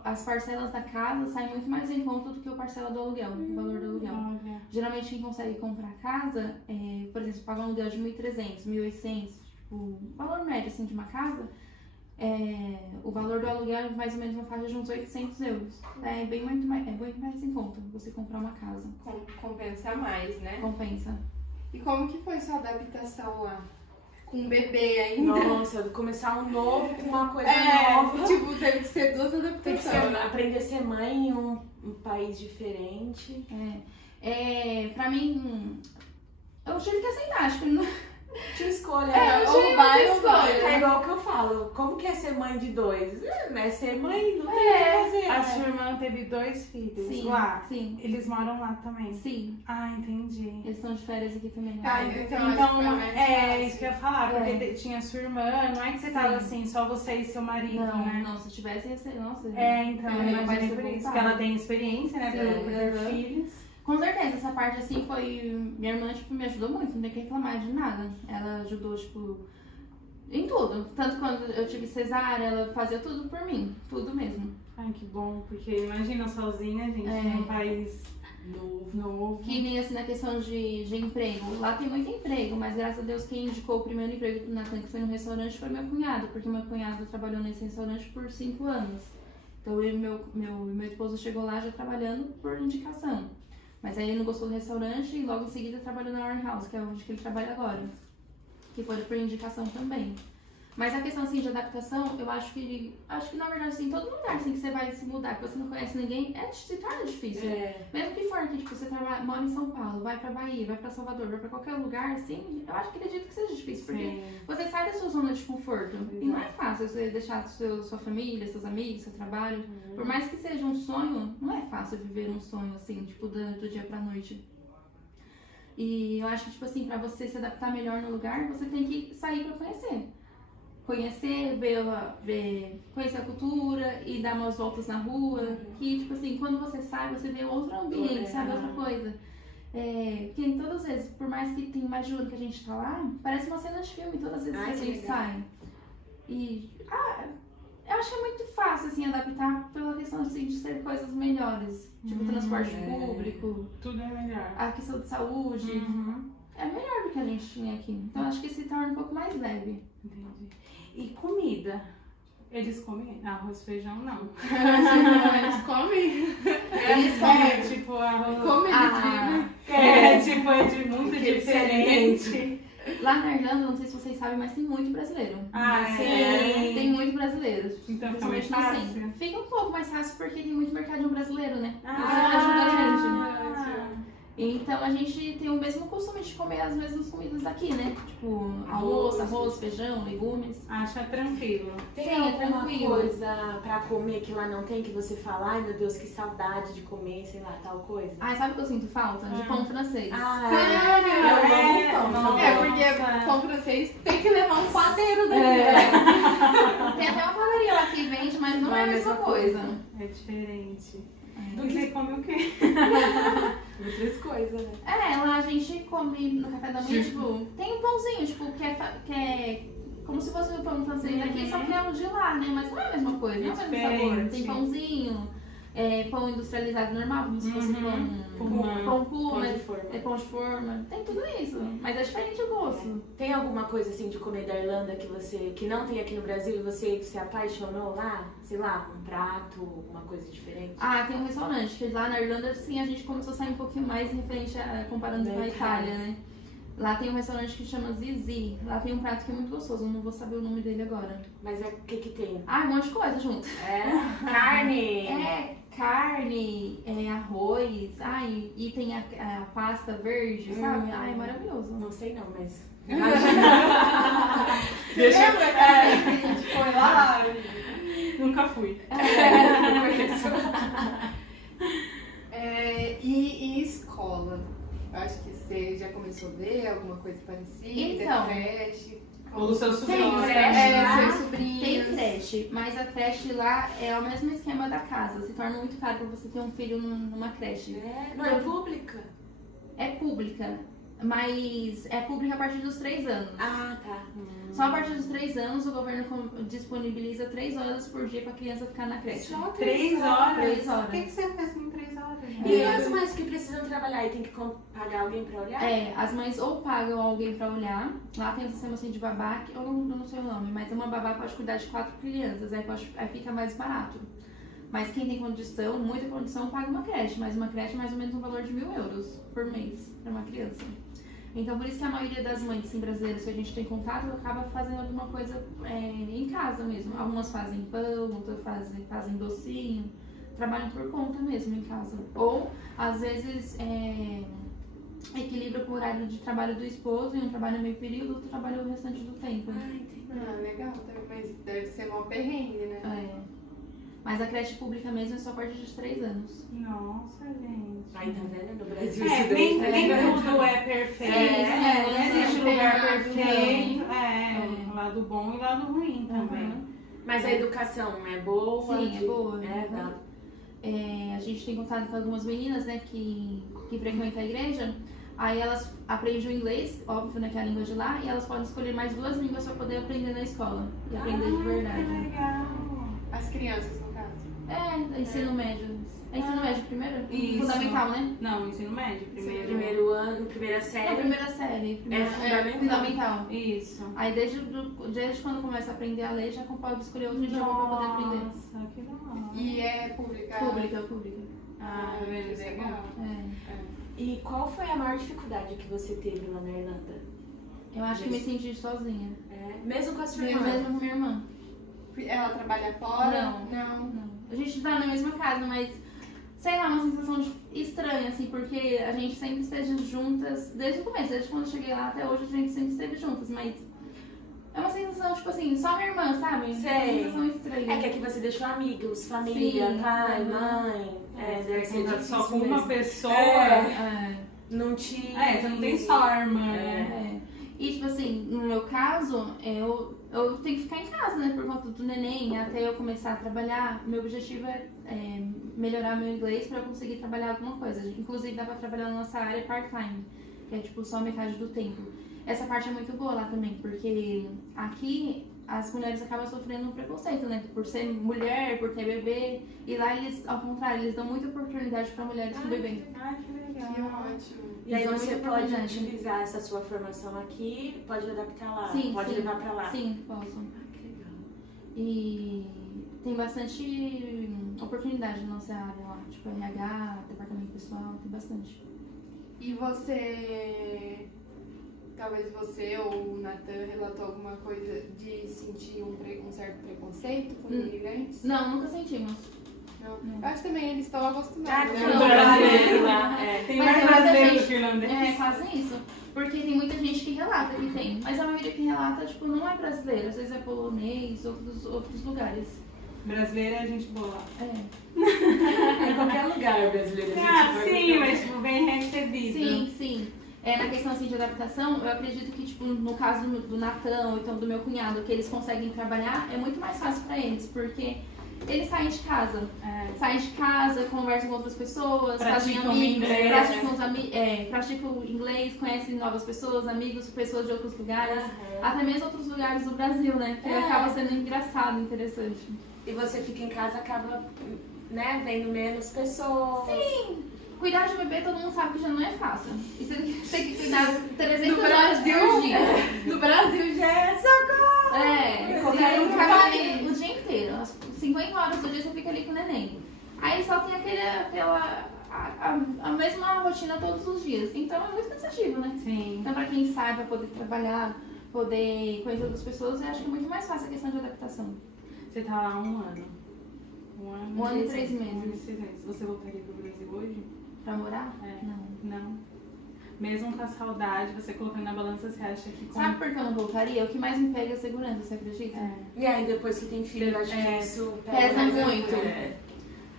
as parcelas da casa saem muito mais em conta do que o parcela do aluguel, o valor do aluguel. Geralmente quem consegue comprar casa, por exemplo, paga um aluguel de 1.300, 1.800, tipo, o valor médio assim, de uma casa, o valor do aluguel é mais ou menos uma faixa de uns 800 euros. É muito mais em conta você comprar uma casa. Compensa mais, né? Compensa. E como que foi sua adaptação lá? Com um bebê ainda? Nossa, começar um novo com uma coisa nova. Tipo, teve que ser duas adaptações. Tem que ser, aprender a ser mãe em um país diferente. Pra mim, Eu tive que aceitar, acho que não. Tinha escolha. É, eu ou tive vai muita ou vai. escolha. É igual o que eu falo. Como que é ser mãe de 2? É ser mãe, não tem o É. que fazer. A né? sua irmã teve 2 filhos Sim, lá. sim, Eles moram lá também. sim. Ah, entendi. Eles estão de férias aqui também. Ah, né? então acho que foi mais é fácil. isso que eu ia falar, porque É. tinha sua irmã, não é que você tava Sim. assim, só você e seu marido, Não, né? não, se tivesse ia ser, nossa. É, então, É, eu imaginei vai ser por isso, voltado. que ela tem experiência, né, Sim, por ter aham. filhos. Com certeza, essa parte assim foi. Minha irmã, tipo, me ajudou muito, não tem que reclamar de nada. Ela ajudou, tipo, em tudo. Tanto quando eu tive cesárea, ela fazia tudo por mim, tudo mesmo. Ai, que bom, porque imagina sozinha, gente, É. num país Novo. Que nem assim na questão de emprego. Lá tem muito emprego, mas graças a Deus quem indicou o primeiro emprego na que foi no restaurante foi meu cunhado, porque meu cunhado trabalhou nesse restaurante por 5 anos. Então eu e meu esposo chegou lá já trabalhando por indicação. Mas aí ele não gostou do restaurante e logo em seguida trabalhou na Warehouse, que é onde que ele trabalha agora. Que foi por indicação também. Mas a questão assim de adaptação, eu acho que na verdade assim, todo lugar assim que você vai se mudar, que você não conhece ninguém, se torna difícil. É. Mesmo que for que tipo, você mora em São Paulo, vai pra Bahia, vai pra Salvador, vai pra qualquer lugar, assim, eu acho que acredito que seja difícil, porque Sim. você sai da sua zona de conforto. E não é fácil você deixar sua família, seus amigos, seu trabalho. Por mais que seja um sonho, não é fácil viver um sonho assim, tipo, do dia pra noite. E eu acho que, tipo assim, pra você se adaptar melhor no lugar, você tem que sair pra conhecer. Conhecer, conhecer a cultura e dar umas voltas na rua. Que, tipo assim, quando você sai, você vê outro ambiente, sabe? Outra coisa. Porque todas as vezes, por mais que tenha mais de um ano que a gente tá lá, parece uma cena de filme todas as vezes Ai, que a que gente legal. sai. E eu acho que é muito fácil, assim, adaptar pela questão, assim, de ser coisas melhores. Tipo, transporte público, Tudo é melhor. a questão de saúde. Uhum. É melhor do que a gente tinha aqui. Então, acho que se torna um pouco mais leve. Entendi. E comida? Eles comem arroz e feijão, não. Eles comem. Eles É, tipo, arroz... Como eles vivem. É, tipo, é de muito Porque diferente. Lá na Irlanda, não sei se vocês sabem, mas tem muito brasileiro. Ah, Sim. é. Tem muito brasileiro. Então fica mais Principalmente no fácil. centro. Fica um pouco mais fácil porque tem muito mercadinho brasileiro, né? Isso Ah, ajuda a gente. ah. Então a gente tem o mesmo costume de comer as mesmas comidas daqui, né? Tipo, almoço, arroz, feijão, legumes. Acha tranquilo. Tem Sim, é alguma tranquilo. coisa pra comer que lá não tem, que você fala, ai meu Deus, que saudade de comer, sei lá, tal coisa? Ai, sabe o que eu sinto falta? De pão francês. Ah, Sério? eu amo pão. Nossa. É, porque pão francês tem que levar um padeiro daqui. Tem até uma padaria lá que vende, mas não é a mesma coisa. É diferente. Do E que você come o quê? outras coisas, né? Lá a gente come no café da manhã, tipo, tem um pãozinho, tipo, que é como se fosse o pão francês aqui, só que é o de lá, né? Mas não é a mesma coisa, não é o mesmo sabor. Diferente. Tem pãozinho, pão industrializado normal, como se fosse pão puma, Pão de forma. pão de forma, tem tudo isso. Mas é diferente o gosto. Tem alguma coisa assim de comer da Irlanda que não tem aqui no Brasil e você se apaixonou lá? Sei lá, um prato, uma coisa diferente? Ah, tem um restaurante, que lá na Irlanda, sim, a gente começou a sair um pouquinho mais referente comparando Da com a Itália. Itália, né? Lá tem um restaurante que chama Zizi. Lá tem um prato que é muito gostoso, eu não vou saber o nome dele agora. Mas o que tem? Ah, um monte de coisa junto. É carne! É carne, arroz, e tem a pasta verde, sabe? Ai, é maravilhoso. Não sei não, mas... Deixa eu pegar. A gente foi lá. Nunca fui. Não conheço. E escola? Eu acho que você já começou a ver alguma coisa parecida, Então. creche. Ou os seus Tem sobrinhos. creche lá, seus sobrinhos. tem creche, mas a creche lá é o mesmo esquema da casa. Se torna muito caro pra você ter um filho numa creche. Não é pública? É pública, mas é pública a partir dos 3 anos. Ah, tá. Só a partir dos 3 anos o governo disponibiliza 3 horas por dia pra criança ficar na creche. Só 3 horas? 3 horas. O que você faz com 3 horas? E as mães que precisam trabalhar e tem que pagar alguém pra olhar? As mães ou pagam alguém pra olhar, lá tem um sistema assim de babá, que eu não sei o nome, mas uma babá pode cuidar de 4 crianças, aí fica mais barato. Mas quem tem condição, muita condição, paga uma creche, mas uma creche é mais ou menos um valor de 1.000 euros por mês pra uma criança. Então por isso que a maioria das mães assim, brasileiras que a gente tem contato acaba fazendo alguma coisa em casa mesmo. Algumas fazem pão, outras fazem docinho, trabalham por conta mesmo em casa. Ou às vezes equilibra com o horário de trabalho do esposo, e um trabalha meio período, outro trabalha o restante do tempo. Entendi. Ah, legal também, mas deve ser mó perrengue, né? É. Mas a creche pública mesmo é só a partir de 3 anos. Nossa, gente. Aí tá vendo? No Brasil É, isso daí nem é tudo é perfeito. Não existe lugar perfeito. O lado bom e o lado ruim também. Mas a educação é boa? Sim, é boa. Tá. A gente tem contato com algumas meninas, né, que frequentam a igreja. Aí elas aprendem o inglês, óbvio, né, que é a língua de lá, e elas podem escolher mais 2 línguas para poder aprender na escola. E aprender de verdade. Que legal. As crianças, no caso. Ensino médio. É ensino médio primeiro? Isso. Fundamental, né? Não, ensino médio, Primeiro ano, primeira série. Não, primeira série. Fundamental. Isso. Aí desde quando começa a aprender a ler, já pode escolher outro idioma para poder aprender. Nossa, que legal. E é pública? Pública. Ah, que beleza. legal. E qual foi a maior dificuldade que você teve lá na Irlanda? Eu acho que me senti sozinha. Mesmo com a sua Eu irmã? mesma com minha irmã. Ela trabalha fora? Não. A gente tá na mesma casa, mas sei lá, uma sensação estranha, assim, porque a gente sempre esteve juntas desde o começo, desde quando eu cheguei lá até hoje, a gente sempre esteve juntas, mas é uma sensação, tipo assim, só minha irmã, sabe? Sei. É uma sensação estranha. É que aqui você deixou amigos, família, Sim, pai, mãe. Deve ser difícil só com mesmo. uma pessoa. Não te... Você não tem só a irmã, né? E, tipo assim, no meu caso, eu tenho que ficar em casa, né, por conta do neném, até eu começar a trabalhar. Meu objetivo é melhorar meu inglês pra eu conseguir trabalhar alguma coisa. Inclusive, dá pra trabalhar na nossa área part-time, que é, tipo, só metade do tempo. Essa parte é muito boa lá também, porque aqui as mulheres acabam sofrendo um preconceito, né, por ser mulher, por ter bebê. E lá eles, ao contrário, eles dão muita oportunidade pra mulheres com bebê. Que legal. Que ótimo. E aí Então, você muita pode oportunidade. utilizar essa sua formação aqui, pode adaptar lá, Sim, pode sim. levar pra lá. Sim, posso. Que legal. E tem bastante oportunidade na nossa área lá, tipo RH, departamento pessoal, tem bastante. E você, talvez você ou o Nathan relatou alguma coisa de sentir um certo preconceito com imigrantes? Não, nunca sentimos. Não. Eu acho que também eles estão acostumados. Tem Não, brasileiro lá. Tem Mas mais tem muita brasileiro gente- do que irlandês. Quase isso. Porque tem muita gente que relata que tem. Mas a maioria que relata, tipo, não é brasileiro. Às vezes é polonês, outros lugares. Brasileiro é gente boa. Em qualquer lugar brasileiro. a gente vai Sim, encontrar. mas tipo, bem recebido. Sim. Na questão assim, de adaptação, eu acredito que, tipo, no caso do Nathan, ou então do meu cunhado, que eles conseguem trabalhar, é muito mais fácil pra eles, porque eles saem de casa. Saem de casa, conversam com outras pessoas, fazem Praticam amigos, inglês. praticam inglês, conhecem novas pessoas, amigos, pessoas de outros lugares, Aham. até mesmo outros lugares do Brasil, né? Que acaba sendo engraçado, interessante. E você fica em casa, acaba, né, vendo menos pessoas. Cuidar de bebê, todo mundo sabe que já não é fácil. E você tem que cuidar 300 No horas por dia. No Brasil já é socorro! Qualquer um fica ali o dia inteiro. As 50 horas do dia você fica ali com o neném. Aí só tem a mesma rotina todos os dias. Então é muito cansativo, né? Sim. Então pra quem sai, pra poder trabalhar, poder conhecer outras pessoas, eu acho que é muito mais fácil a questão de adaptação. Você tá lá há 1 ano. 1 ano e 3 meses. 3 meses. Você voltaria pro Brasil hoje? Pra morar? É. Não. Não. Mesmo com a saudade, você colocando na balança, você acha que... Sabe por que eu não voltaria? O que mais me pega é a segurança, você acredita? E aí, depois que tem filho, eu acho que isso Pesa mais muito. ainda.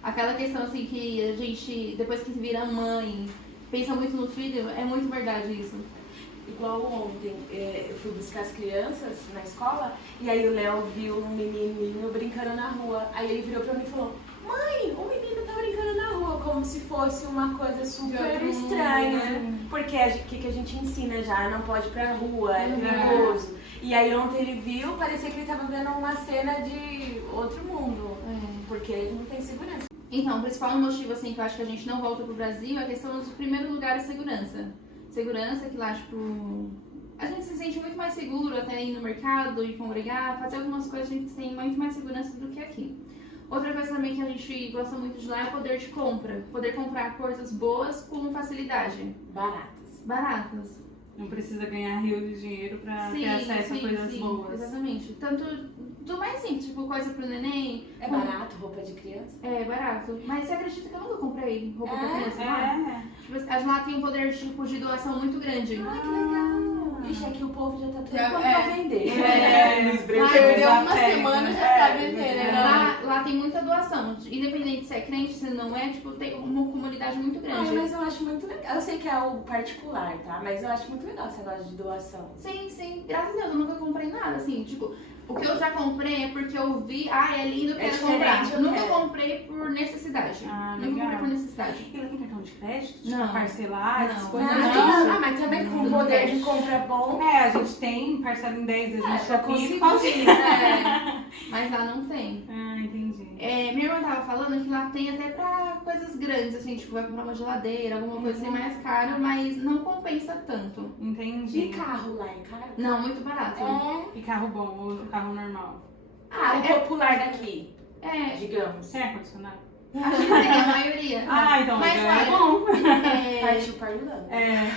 Aquela questão assim que a gente, depois que vira mãe, pensa muito no filho, é muito verdade isso. Igual ontem, eu fui buscar as crianças na escola e aí o Léo viu um menininho brincando na rua. Aí ele virou pra mim e falou: mãe, o menino tá brincando na rua, como se fosse uma coisa super estranha. Porque o que a gente ensina já? Não pode ir pra rua, é perigoso. E aí ontem ele viu, parecia que ele tava vendo uma cena de outro mundo. Porque ele não tem segurança. Então, o principal motivo assim que eu acho que a gente não volta pro Brasil é a questão de, primeiro lugar, a segurança. Segurança que lá, tipo, a gente se sente muito mais seguro até ir no mercado, ir congregar, fazer algumas coisas, a gente tem muito mais segurança do que aqui. Outra coisa também que a gente gosta muito de lá é o poder de compra. Poder comprar coisas boas com facilidade. Baratas. Não precisa ganhar rios de dinheiro pra ter acesso a coisas boas. Exatamente. Tanto do mais simples, tipo coisa pro neném. É barato roupa de criança? É barato. Mas você acredita que eu nunca comprei roupa pra criança lá? É. Tipo, as lá tem um poder tipo, de doação muito grande. Ai, que legal. Ixi, aqui o povo já tá tudo Já- pronto é. pra vender. Nos Lá brinquedos perdeu da uma Pega. semana já tá vendendo, né? Lá tem muita doação. Independente se é crente, se não é, tipo, tem uma comunidade muito grande. Ai, mas eu acho muito legal. Eu sei que é algo particular, tá? Mas eu acho muito legal esse negócio de doação. Sim, graças a Deus, eu nunca comprei nada, assim, tipo, o que eu já comprei é porque eu vi, é lindo, eu É quero diferente, comprar. eu Nunca quero. comprei por necessidade. Ah, Nunca legal. comprei por necessidade. E ela tem cartão de crédito? Tipo, Não. parcelar, essas Não. coisas? Não. Mas também com Tudo poder cash. de compra bom. É, a gente tem parcela em 10 vezes no já Shopee consegui. e cozinha. É, mas lá não tem. Ah, entendi. Minha irmã tava falando que lá tem até pra coisas grandes, assim, tipo, vai comprar uma geladeira, alguma coisa assim mais cara, mas não compensa tanto. Entendi. E carro lá é caro? Não, muito barato. É. E carro bom, ou carro normal? O popular daqui, É, digamos. Sem ar-condicionado? acho que tem, a maioria. Ah, então Mas é olha, bom. Partiu parlando. É.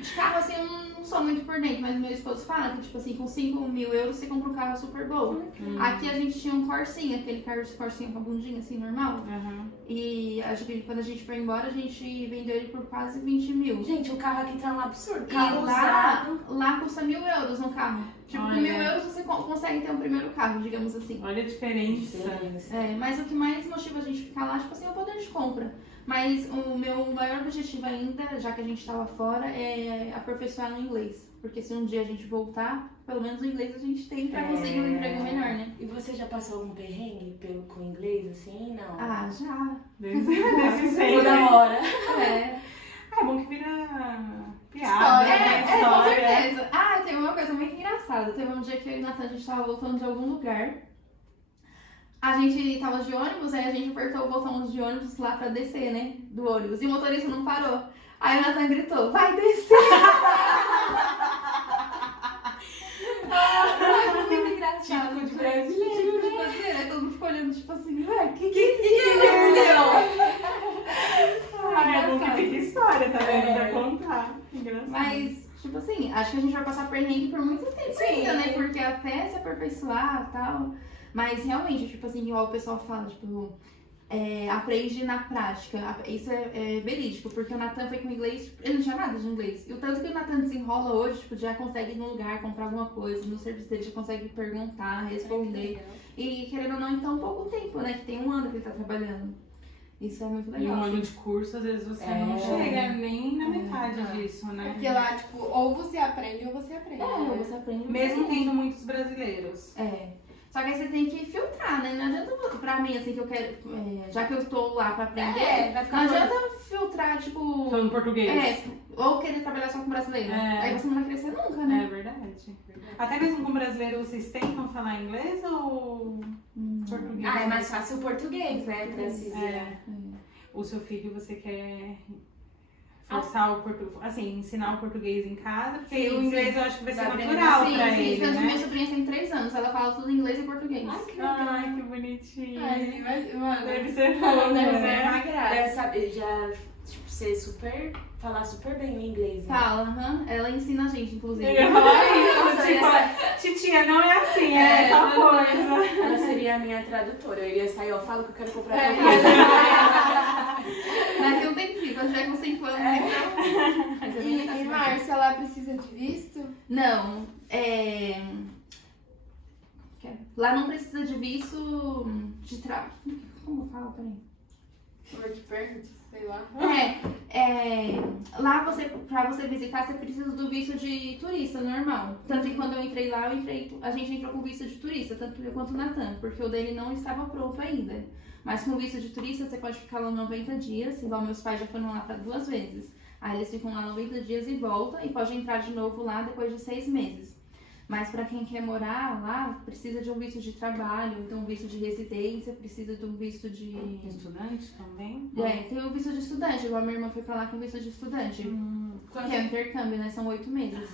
De carro, assim, eu não sou muito por dentro, mas meu esposo fala que, tipo assim, com 5 mil euros você compra um carro super bom. Aqui a gente tinha um Corsinha, aquele Corsinha com a bundinha, assim, normal. Uhum. E acho que quando a gente foi embora, a gente vendeu ele por quase 20 mil. Gente, o carro aqui tá um absurdo. E Carro usado. lá custa 1.000 euros um carro. Tipo, com Olha. 1.000 euros você consegue ter um primeiro carro, digamos assim. Olha a diferença. Mas o que mais motiva a gente ficar lá, tipo assim, é o poder de compra. Mas o meu maior objetivo ainda, já que a gente tava fora, é aperfeiçoar no inglês. Porque se um dia a gente voltar, pelo menos o inglês a gente tem pra conseguir um emprego melhor, né? E você já passou algum perrengue com inglês, assim? Não. Já. Desse sempre. Toda hora. É. É bom que vira piada, História, né? Com História. certeza. Tem uma coisa muito engraçada. Teve um dia que eu e o Nathan, a gente tava voltando de algum lugar. A gente tava de ônibus, aí a gente apertou o botão de ônibus lá pra descer, né? Do ônibus. E o motorista não parou. Aí o Nathan gritou, vai descer! Muito engraçado. Típico de brasileiro. Tipo de brasileiro. Aí todo mundo ficou olhando, tipo assim, ué, que É bom que fica história também É. pra contar. Engraçado. Mas, tipo assim, acho que a gente vai passar perrengue por muito tempo Sim. ainda, né? Porque até se aperfeiçoar e tal. Mas realmente, tipo assim, igual o pessoal fala, tipo, aprende na prática. Isso é verídico, porque o Nathan foi com inglês, ele não tinha nada de inglês. E o tanto que o Nathan desenrola hoje, tipo, já consegue ir num lugar, comprar alguma coisa, no serviço dele já consegue perguntar, responder. E querendo ou não, então pouco tempo, né? Que tem um ano que ele tá trabalhando. Isso é muito E legal. um ano de curso, às vezes você É. não chega nem na metade disso, né? Porque lá, tipo, ou você aprende ou você aprende. né? Você aprende. Mesmo você tendo muitos brasileiros. Só que aí você tem que filtrar, né? Não adianta, pra mim, assim, que eu quero, já que eu tô lá pra aprender, vai não ficar adianta filtrar, tipo, Falando português. ou querer trabalhar só com brasileiro. É. Aí você não vai crescer nunca, É né? verdade. Até mesmo com brasileiro, vocês tentam falar inglês ou português? É mais fácil o português, né? Pra se virar. É. O seu filho, você quer forçar o português, assim, ensinar o português em casa? Porque Sim, o inglês sim. eu acho que vai ser Vai aprender natural Sim, pra sim. ele, Tanto que minha né? sobrinha tem 3 anos, ela fala tudo em inglês e português. Ai, que legal. Ai, que bonitinho. Ai, mano, Deve ser fofo, deve ser né? uma graça. Deve saber, já, tipo, falar super bem o inglês, né? Fala, ela ensina a gente, inclusive. Eu ia falar isso, Nossa, tipo, titia, não é assim, é essa não é. coisa. Ela seria a minha tradutora. Eu iria sair, falo que eu quero comprar É. tal coisa. Daqui um tempinho, quando tiver com 5 anos, então. Mas é bem legal. E Márcia, ela precisa de visto? Não, lá não precisa de visto de trabalho. Como eu falo, peraí? Work permit, sei lá. Lá pra você visitar, você precisa do visto de turista normal. Tanto que quando eu entrei lá, a gente entrou com visto de turista, tanto eu quanto o Nathan, porque o dele não estava pronto ainda. Mas com visto de turista, você pode ficar lá 90 dias, igual meus pais já foram lá 2 vezes. Aí eles ficam lá 90 dias e voltam, e pode entrar de novo lá depois de 6 meses. Mas pra quem quer morar lá, precisa de um visto de trabalho, então um visto de residência, precisa de um visto de... Estudante também? tem o visto de estudante, igual a minha irmã foi pra lá com visto de estudante. Que é o intercâmbio, né? São 8 meses.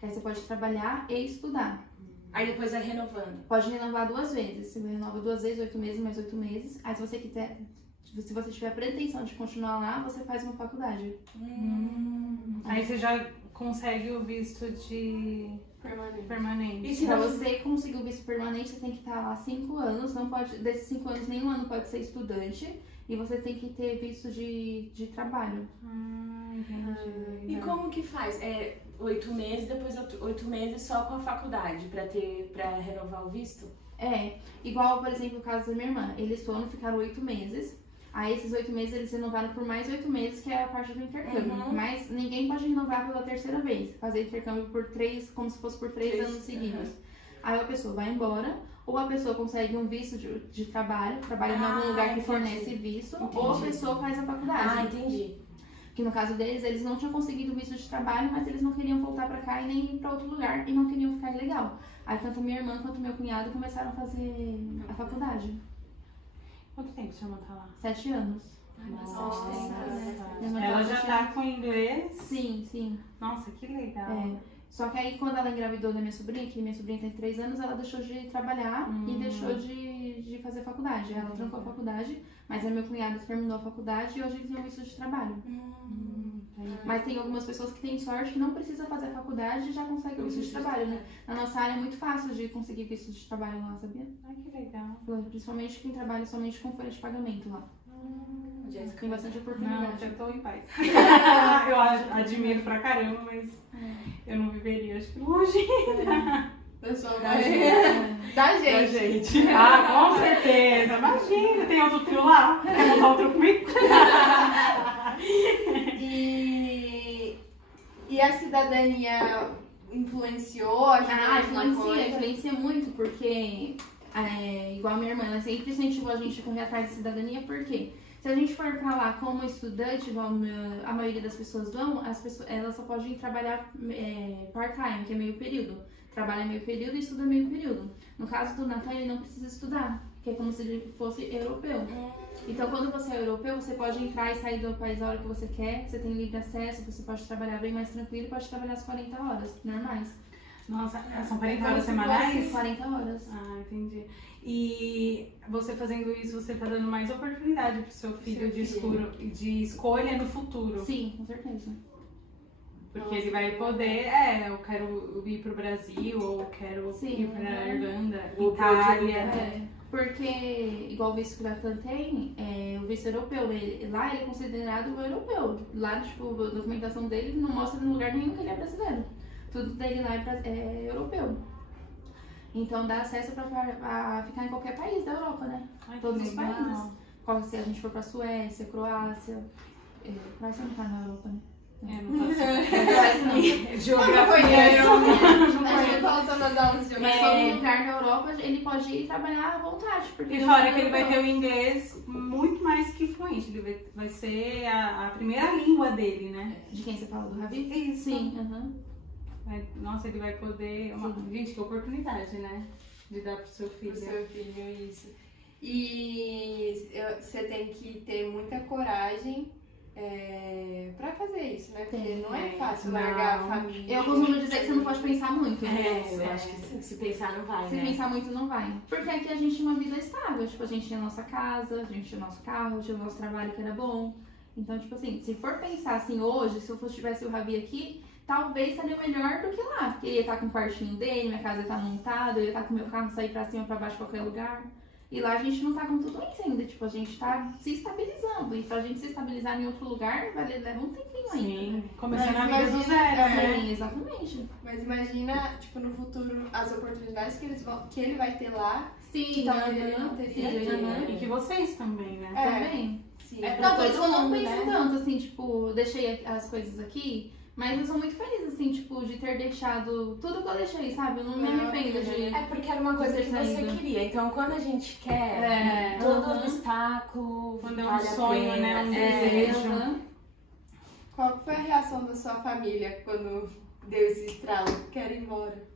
Que aí você pode trabalhar e estudar. Aí depois vai renovando. Pode renovar 2 vezes. Você renova 2 vezes, 8 meses, mais 8 meses. Aí se você quiser, se você tiver pretensão de continuar lá, você faz uma faculdade. Aí você já consegue o visto de permanente. E se Pra não você conseguir o visto permanente, você tem que estar lá 5 anos. Não pode, desses 5 anos, nenhum ano pode ser estudante. E você tem que ter visto de trabalho. Entendi. E como que faz? 8 meses, depois 8 meses só com a faculdade pra renovar o visto? Igual, por exemplo, o caso da minha irmã. Eles foram, ficaram 8 meses. Aí esses 8 meses eles renovaram por mais 8 meses, que é a parte do intercâmbio. Mas ninguém pode renovar pela terceira vez. Fazer intercâmbio por 3, como se fosse por 3 anos seguidos. Aí a pessoa vai embora, ou a pessoa consegue um visto de trabalho, trabalha em algum lugar que fornece visto, ou a pessoa faz a faculdade. Entendi. Que no caso deles, eles não tinham conseguido o visto de trabalho, mas eles não queriam voltar pra cá e nem ir pra outro lugar, e não queriam ficar ilegal. Aí tanto a minha irmã quanto o meu cunhado começaram a fazer a faculdade. Quanto tempo sua irmã tá lá? 7 anos. Nossa. Minha irmã Ela tá já 7 tá anos. com inglês? Sim. Nossa, que legal. Só que aí quando ela engravidou da minha sobrinha, que minha sobrinha tem 3 anos, ela deixou de trabalhar e deixou de fazer faculdade. Ela trancou a faculdade, mas aí meu cunhado terminou a faculdade e hoje ele tem um visto de trabalho. Mas tem algumas pessoas que têm sorte que não precisa fazer a faculdade e já consegue o visto de trabalho, né? Na nossa área é muito fácil de conseguir visto de trabalho lá, sabia? Ai, que legal. Principalmente quem trabalha somente com folha de pagamento lá. Tem bastante Não, oportunidade. eu tô em paz. Eu admiro pra caramba, mas eu não viveria, acho que longe. Da sua Da mãe. gente. Da gente. Ah, com certeza. Imagina, tem outro tio lá, tem outro comigo. E a cidadania influenciou? Influencia muito, porque igual a minha irmã, ela sempre incentivou a gente a correr atrás de cidadania, porque se a gente for pra lá como estudante, igual a maioria das pessoas vão, elas só podem trabalhar part-time, que é meio período. Trabalha meio período e estuda meio período. No caso do Natan, ele não precisa estudar, que é como se ele fosse europeu. Então, quando você é europeu, você pode entrar e sair do país a hora que você quer, você tem livre acesso, você pode trabalhar bem mais tranquilo e pode trabalhar as 40 horas normais. Nossa, são 40 horas semanais? 40 horas. Ah, entendi. E você fazendo isso, você tá dando mais oportunidade pro seu filho de escolha no futuro. Sim, com certeza. Porque ele vai poder, eu quero ir pro Brasil, ou eu quero ir pra Irlanda, Itália. Porque, igual o visto que o Natan tem, o visto europeu, lá ele é considerado europeu. Lá, tipo, a documentação dele não mostra em lugar nenhum que ele é brasileiro. Tudo dele lá é europeu. Então dá acesso pra ficar em qualquer país da Europa, né? Ai, Todos os legal. países. Se a gente for pra Suécia, Croácia. Croácia não tá na Europa, né? Não tá Croácia não. Geografia, eu Acho que falta nas aulas de Mas todo lugar na Europa ele pode ir trabalhar à vontade. Porque E fora que ele vai ter o inglês muito mais que fluente. Ele vai ser a primeira língua dele, né? De quem você fala? Do Ravi? Isso. Sim, aham. Nossa, ele vai poder... Gente, que oportunidade, né? De dar pro seu filho. Pro seu filho, isso. E você tem que ter muita coragem pra fazer isso, né? Porque não é fácil largar a família. Eu costumo dizer que você não pode pensar muito. Eu acho que sim, se pensar não vai, Se né? pensar muito, não vai. Porque aqui a gente tinha uma vida estável. Tipo, a gente tinha a nossa casa, a gente tinha o nosso carro, tinha o nosso trabalho que era bom. Então, tipo assim, se for pensar assim hoje, se eu tivesse o Ravi aqui, talvez seria melhor do que lá. Porque ele ia estar com o quartinho dele, minha casa ia estar montada, eu ia estar com o meu carro, sair pra cima, pra baixo, qualquer lugar. E lá a gente não tá com tudo isso ainda, tipo, a gente tá se estabilizando. E pra gente se estabilizar em outro lugar, leva um tempinho ainda. Sim, começando a Mas vida do imagina- zero, né? Sim, exatamente. Mas imagina, tipo, no futuro, as oportunidades que ele vai ter lá. Sim, Então, ele não teria aqui. E que vocês também, né? também. Sim. Não, por isso eu não mundo, penso né? tanto, assim, tipo, deixei as coisas aqui, mas eu sou muito feliz, assim, tipo, de ter deixado tudo que eu deixei, sabe? Eu não me arrependo de... É porque era uma coisa que você queria. Então, quando a gente quer, todo obstáculo. Quando é um vale a sonho, pena. né? Um desejo. aham. Qual foi a reação da sua família quando deu esse estralo? Quero ir embora.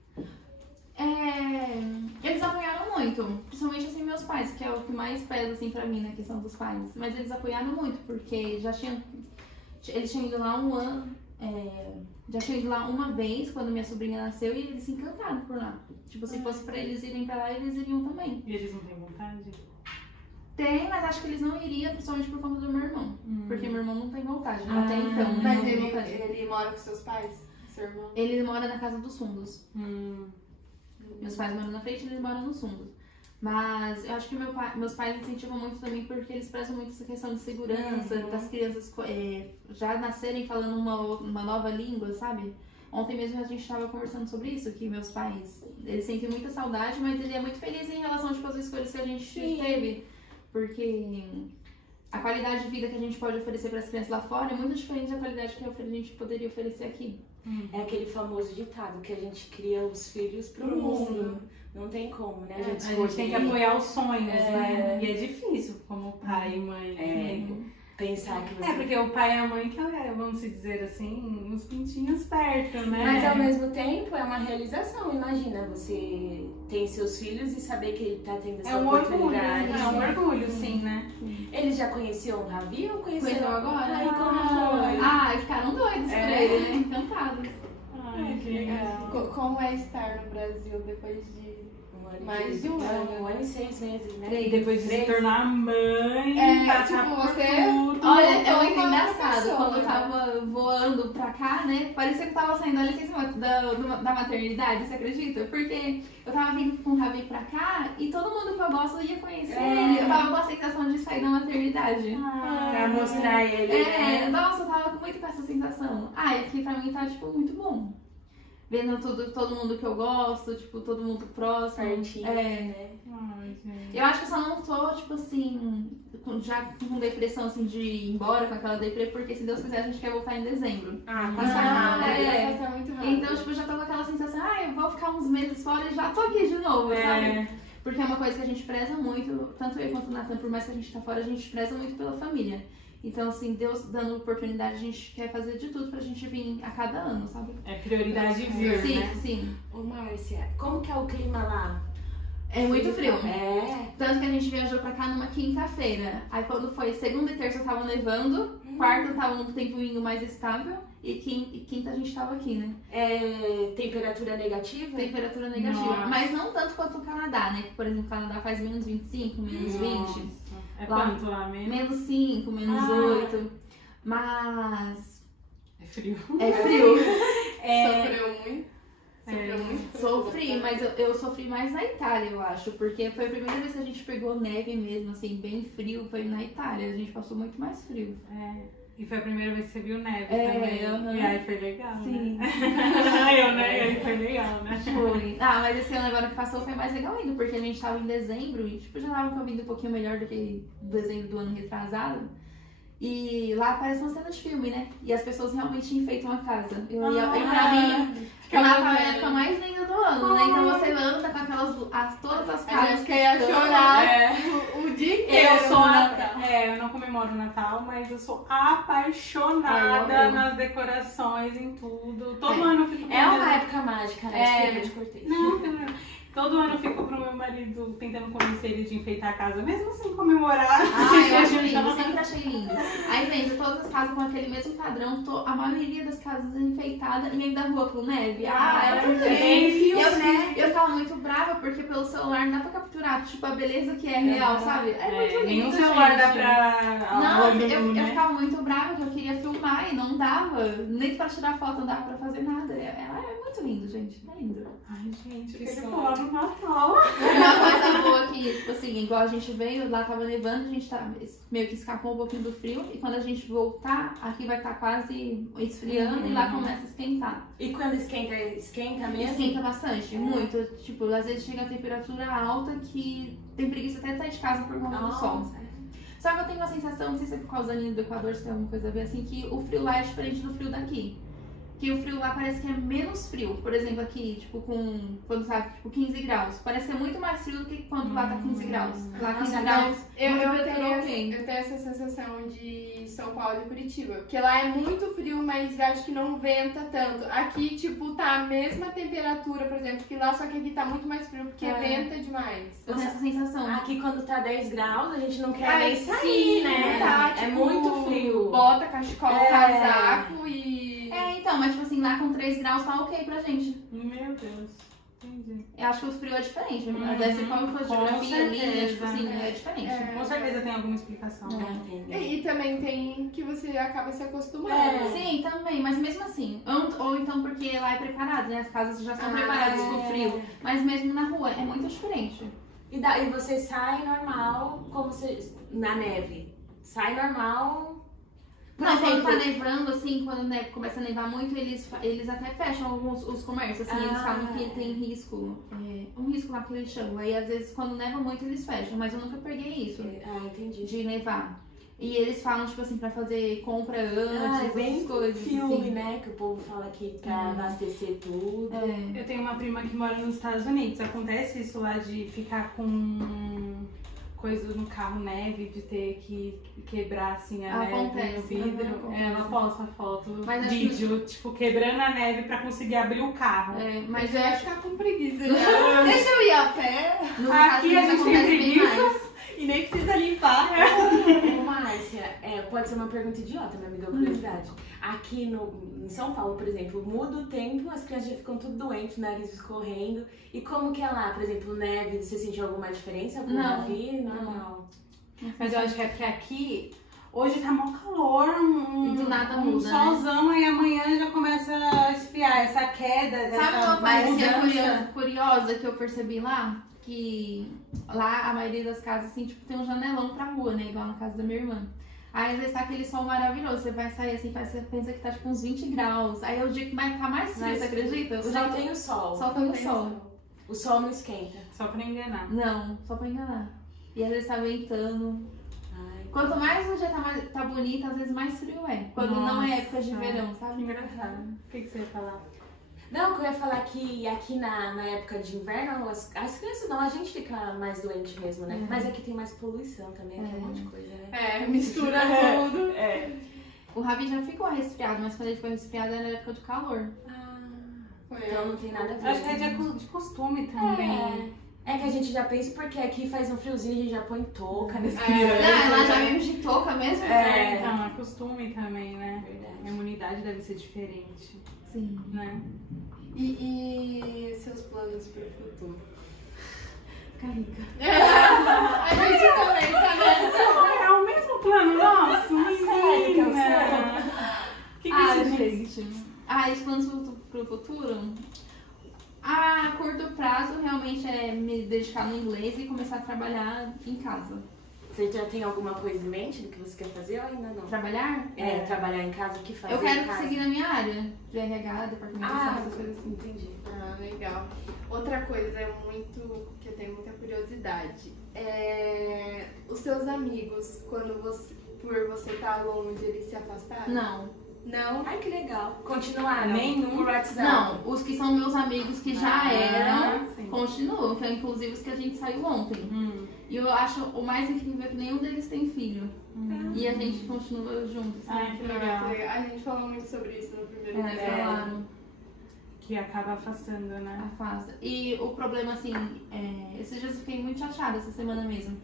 Eles apoiaram muito, principalmente assim meus pais, que é o que mais pesa assim pra mim na questão dos pais. Mas eles apoiaram muito, porque eles tinham ido lá um ano, já tinham ido lá uma vez quando minha sobrinha nasceu e eles se encantaram por lá. Tipo, se fosse pra eles irem pra lá, eles iriam também. E eles não têm vontade? Tem, mas acho que eles não iriam, principalmente por conta do meu irmão. Porque meu irmão não tem vontade, né? Até então. Mas não tem vontade. ele mora com seus pais? Seu irmão? Ele mora na casa dos fundos. Hum. Meus pais moram na frente e eles moram nos fundos. Mas eu acho que meus pais incentivam muito também porque eles prezam muito essa questão de segurança, das crianças já nascerem falando uma nova língua, sabe? Ontem mesmo a gente estava conversando sobre isso, que meus pais, eles sentem muita saudade, mas ele é muito feliz em relação tipo, às escolhas que a gente teve. Porque a qualidade de vida que a gente pode oferecer para as crianças lá fora é muito diferente da qualidade que a gente poderia oferecer aqui. É aquele famoso ditado que a gente cria os filhos pro mundo. Não tem como, né? A gente tem que apoiar os sonhos, né? E é difícil como pai e mãe. Pensar que você... porque o pai e a mãe que vamos dizer assim, uns pintinhos perto, né? Mas ao mesmo tempo é uma realização. Imagina, você tem seus filhos e saber que ele tá tendo essa oportunidade. É um orgulho, sim, né? Eles já conheciam o Ravi ou conheceram agora? Ai, como foi? Ficaram doidos por ele, né? Encantados. Ai, que legal. Como é estar no Brasil depois de mais de um ano? 1 ano e 6 meses, né? E depois de se tornar mãe, passar por você... tudo. Olha, é muito Como engraçado. funciona, Quando eu tava voando pra cá, né? Parecia que eu tava saindo da licença da maternidade, você acredita? Porque eu tava vindo com o Ravi pra cá e todo mundo que eu gosto ia conhecer ele. Eu tava com a sensação de sair da maternidade. Pra mostrar ele. Nossa, eu tava muito com essa sensação. É que pra mim tá, tipo, muito bom. Vendo todo mundo que eu gosto, tipo, todo mundo próximo. Pertinho, né? Ai, gente. Eu acho que eu só não tô, tipo assim, já com depressão, assim, de ir embora com aquela depressão, porque se Deus quiser a gente quer voltar em dezembro. Passa rápido. Vai passar muito rápido. Então, tipo, eu já tô com aquela sensação, eu vou ficar uns meses fora e já tô aqui de novo, sabe? Porque é uma coisa que a gente preza muito, tanto eu quanto o Nathan, por mais que a gente tá fora, a gente preza muito pela família. Então, assim, Deus dando oportunidade, a gente quer fazer de tudo pra gente vir a cada ano, sabe? É prioridade vir, né? Sim. Ô, Márcia, como que é o clima lá? É muito frio. Tanto que a gente viajou pra cá numa quinta-feira. Aí quando foi segunda e terça tava nevando, quarta tava num tempozinho mais estável e quinta a gente tava aqui, né? Temperatura negativa? Temperatura negativa. Nossa. Mas não tanto quanto o Canadá, né? Por exemplo, o Canadá faz menos 25, menos 20. É Lá, quanto lá mesmo? Menos 5, menos 8. Mas É frio. é frio. Sofreu muito? Sofri, mas eu sofri mais na Itália, eu acho. Porque foi a primeira vez que a gente pegou neve mesmo, assim, bem frio. Foi na Itália. A gente passou muito mais frio. E foi a primeira vez que você viu neve também. E aí foi legal, Sim. né? Aí foi legal, né? Foi. Mas esse ano agora que passou foi mais legal ainda, porque a gente tava em dezembro e tipo, já tava vindo um pouquinho melhor do que dezembro do ano retrasado. E lá parece uma cena de filme, né? E as pessoas realmente enfeitam a casa. E pra mim, Natal é a época mais linda do ano, né? Então você anda com todas as casas que ia chorar o dia inteiro. Eu não comemoro o Natal, mas eu sou apaixonada nas decorações, em tudo. Todo ano eu fico É uma época mágica, né? Eu te cortei. Não. Todo ano eu fico pro meu marido tentando convencer ele de enfeitar a casa, mesmo sem comemorar. Eu acho lindo, sempre achei lindo. Aí vem todas as casas com aquele mesmo padrão, a maioria das casas enfeitada e ainda rua com neve. Eu ficava muito brava porque pelo celular não dá pra capturar, tipo, a beleza que é real, sabe? É muito lindo. Nenhum celular dá pra. Não, eu ficava muito brava que eu queria filmar e não dava. Nem pra tirar foto não dava pra fazer nada. É muito lindo, gente. É lindo. Ai, gente, eu Que quero sonho. pular no Natal. Uma coisa boa que, tipo assim, igual a gente veio, lá tava nevando, a gente meio que escapou um pouquinho do frio. E quando a gente voltar, aqui vai estar quase esfriando e lá começa a esquentar. E quando esquenta mesmo? Esquenta bastante, muito. Tipo, às vezes chega a temperatura alta que tem preguiça até de sair de casa por conta do sol. Só que eu tenho uma sensação, não sei se é por causa da linha do Equador, se tem alguma coisa a ver assim, que o frio lá é diferente do frio daqui. Que o frio lá parece que é menos frio. Por exemplo, aqui, tipo, quando tá, tipo, 15 graus. Parece que é muito mais frio do que quando lá tá 15 graus. Lá 15 graus, Eu tenho essa sensação de São Paulo e Curitiba. Porque lá é muito frio, mas acho que não venta tanto. Aqui, tipo, tá a mesma temperatura, por exemplo, que lá, só que aqui tá muito mais frio, porque venta demais. eu tenho essa sensação. Aqui quando tá 10 graus, a gente não quer Aí nem sair, né? Tá, É tipo, muito frio. Bota cachecol, casaco e... Então, mas tipo assim, lá com 3 graus tá ok pra gente. Meu Deus. Entendi. Eu acho que o frio é diferente. Deve ser qualquer coisa de geografia, linha, tipo assim, é diferente. Com certeza tem alguma explicação. E também tem que você acaba se acostumando. Sim, também, mas mesmo assim. Ou então porque lá é preparado, né? As casas já são preparadas pro frio. Mas mesmo na rua é muito diferente. E você sai normal, como você. Na neve. Sai normal. Não, quando tá nevando, assim, quando começa a nevar muito, eles até fecham os comércios, assim, eles falam que tem risco, um risco lá que eles chamam. Aí, às vezes, quando neva muito, eles fecham, mas eu nunca peguei isso, entendi. de nevar. E eles falam, tipo assim, pra fazer compra antes, bem essas coisas, filme, assim. né, que o povo fala que pra abastecer tudo. Eu tenho uma prima que mora nos Estados Unidos. Acontece isso lá de ficar com coisa no carro, neve, de ter que quebrar assim a neve no vidro. Ela posta foto, vídeo, tipo, quebrando a neve pra conseguir abrir o carro. Mas eu ia ficar com preguiça. Deixa eu ir a pé. Aqui a gente tem preguiça. E nem precisa limpar. Ô, Márcia, pode ser uma pergunta idiota, minha amiga, curiosidade. Aqui em São Paulo, por exemplo, muda o tempo, as crianças já ficam tudo doentes, nariz escorrendo. E como que é lá? Por exemplo, neve, você sentiu alguma diferença? Não. Normal. Mas eu acho que é porque aqui, hoje tá mó calor, E do nada um muda, solzão, e amanhã já começa a esfriar. Essa queda, Sabe essa uma coisa que é mudança. curiosa que eu percebi lá? Que lá a maioria das casas, assim, tipo, tem um janelão pra rua, né? Igual na casa da minha irmã. Aí às vezes tá aquele sol maravilhoso, você vai sair assim, você pensa que tá tipo uns 20 graus. Aí é o dia que vai ficar mais frio, você acredita? Só tem o sol. Só tem o sol. O sol não esquenta. Só pra enganar. Não, só pra enganar. E às vezes tá ventando. Quanto mais o dia tá bonito, às vezes mais frio é. Quando não é época de verão, sabe? Engraçado. O que você ia falar? Não, que eu ia falar que aqui na época de inverno, as crianças não, a gente fica mais doente mesmo, né? Mas aqui tem mais poluição também, aqui é um monte de coisa, né? Mistura tudo. O Ravi já ficou resfriado, mas quando ele ficou resfriado era época de calor. Então não tem nada a ver. Acho que é de costume também. É que a gente já pensa porque aqui faz um friozinho, a gente já põe touca nesse Ela já veio de touca mesmo? Então, é costume também, né? Verdade. A imunidade deve ser diferente, Sim. né? E seus planos pro futuro? Ficar rica. A gente também tá nessa. É o mesmo plano nosso, menina! O que você fez? gente. Os planos pro futuro? A curto prazo realmente é me dedicar no inglês e começar a trabalhar em casa. Você já tem alguma coisa em mente do que você quer fazer ou ainda não? Trabalhar? Trabalhar em casa, o que fazer Eu quero em casa? seguir na minha área de RH, departamento, essas coisas assim. Entendi. Legal. Outra coisa que eu tenho muita curiosidade os seus amigos, por você estar longe, eles se afastaram? Não. Não? Ai, que legal. Continuaram? Nenhum. Por WhatsApp? Não, os que são meus amigos que já eram, sim. continuam, que é inclusive os que a gente saiu ontem. E eu acho o mais incrível é que nenhum deles tem filho. E a gente continua juntos. Ai, que legal. A gente falou muito sobre isso no primeiro Eles episódio. falaram, Que acaba afastando, né? afasta. E o problema, assim, esses dias eu fiquei muito chateada essa semana mesmo.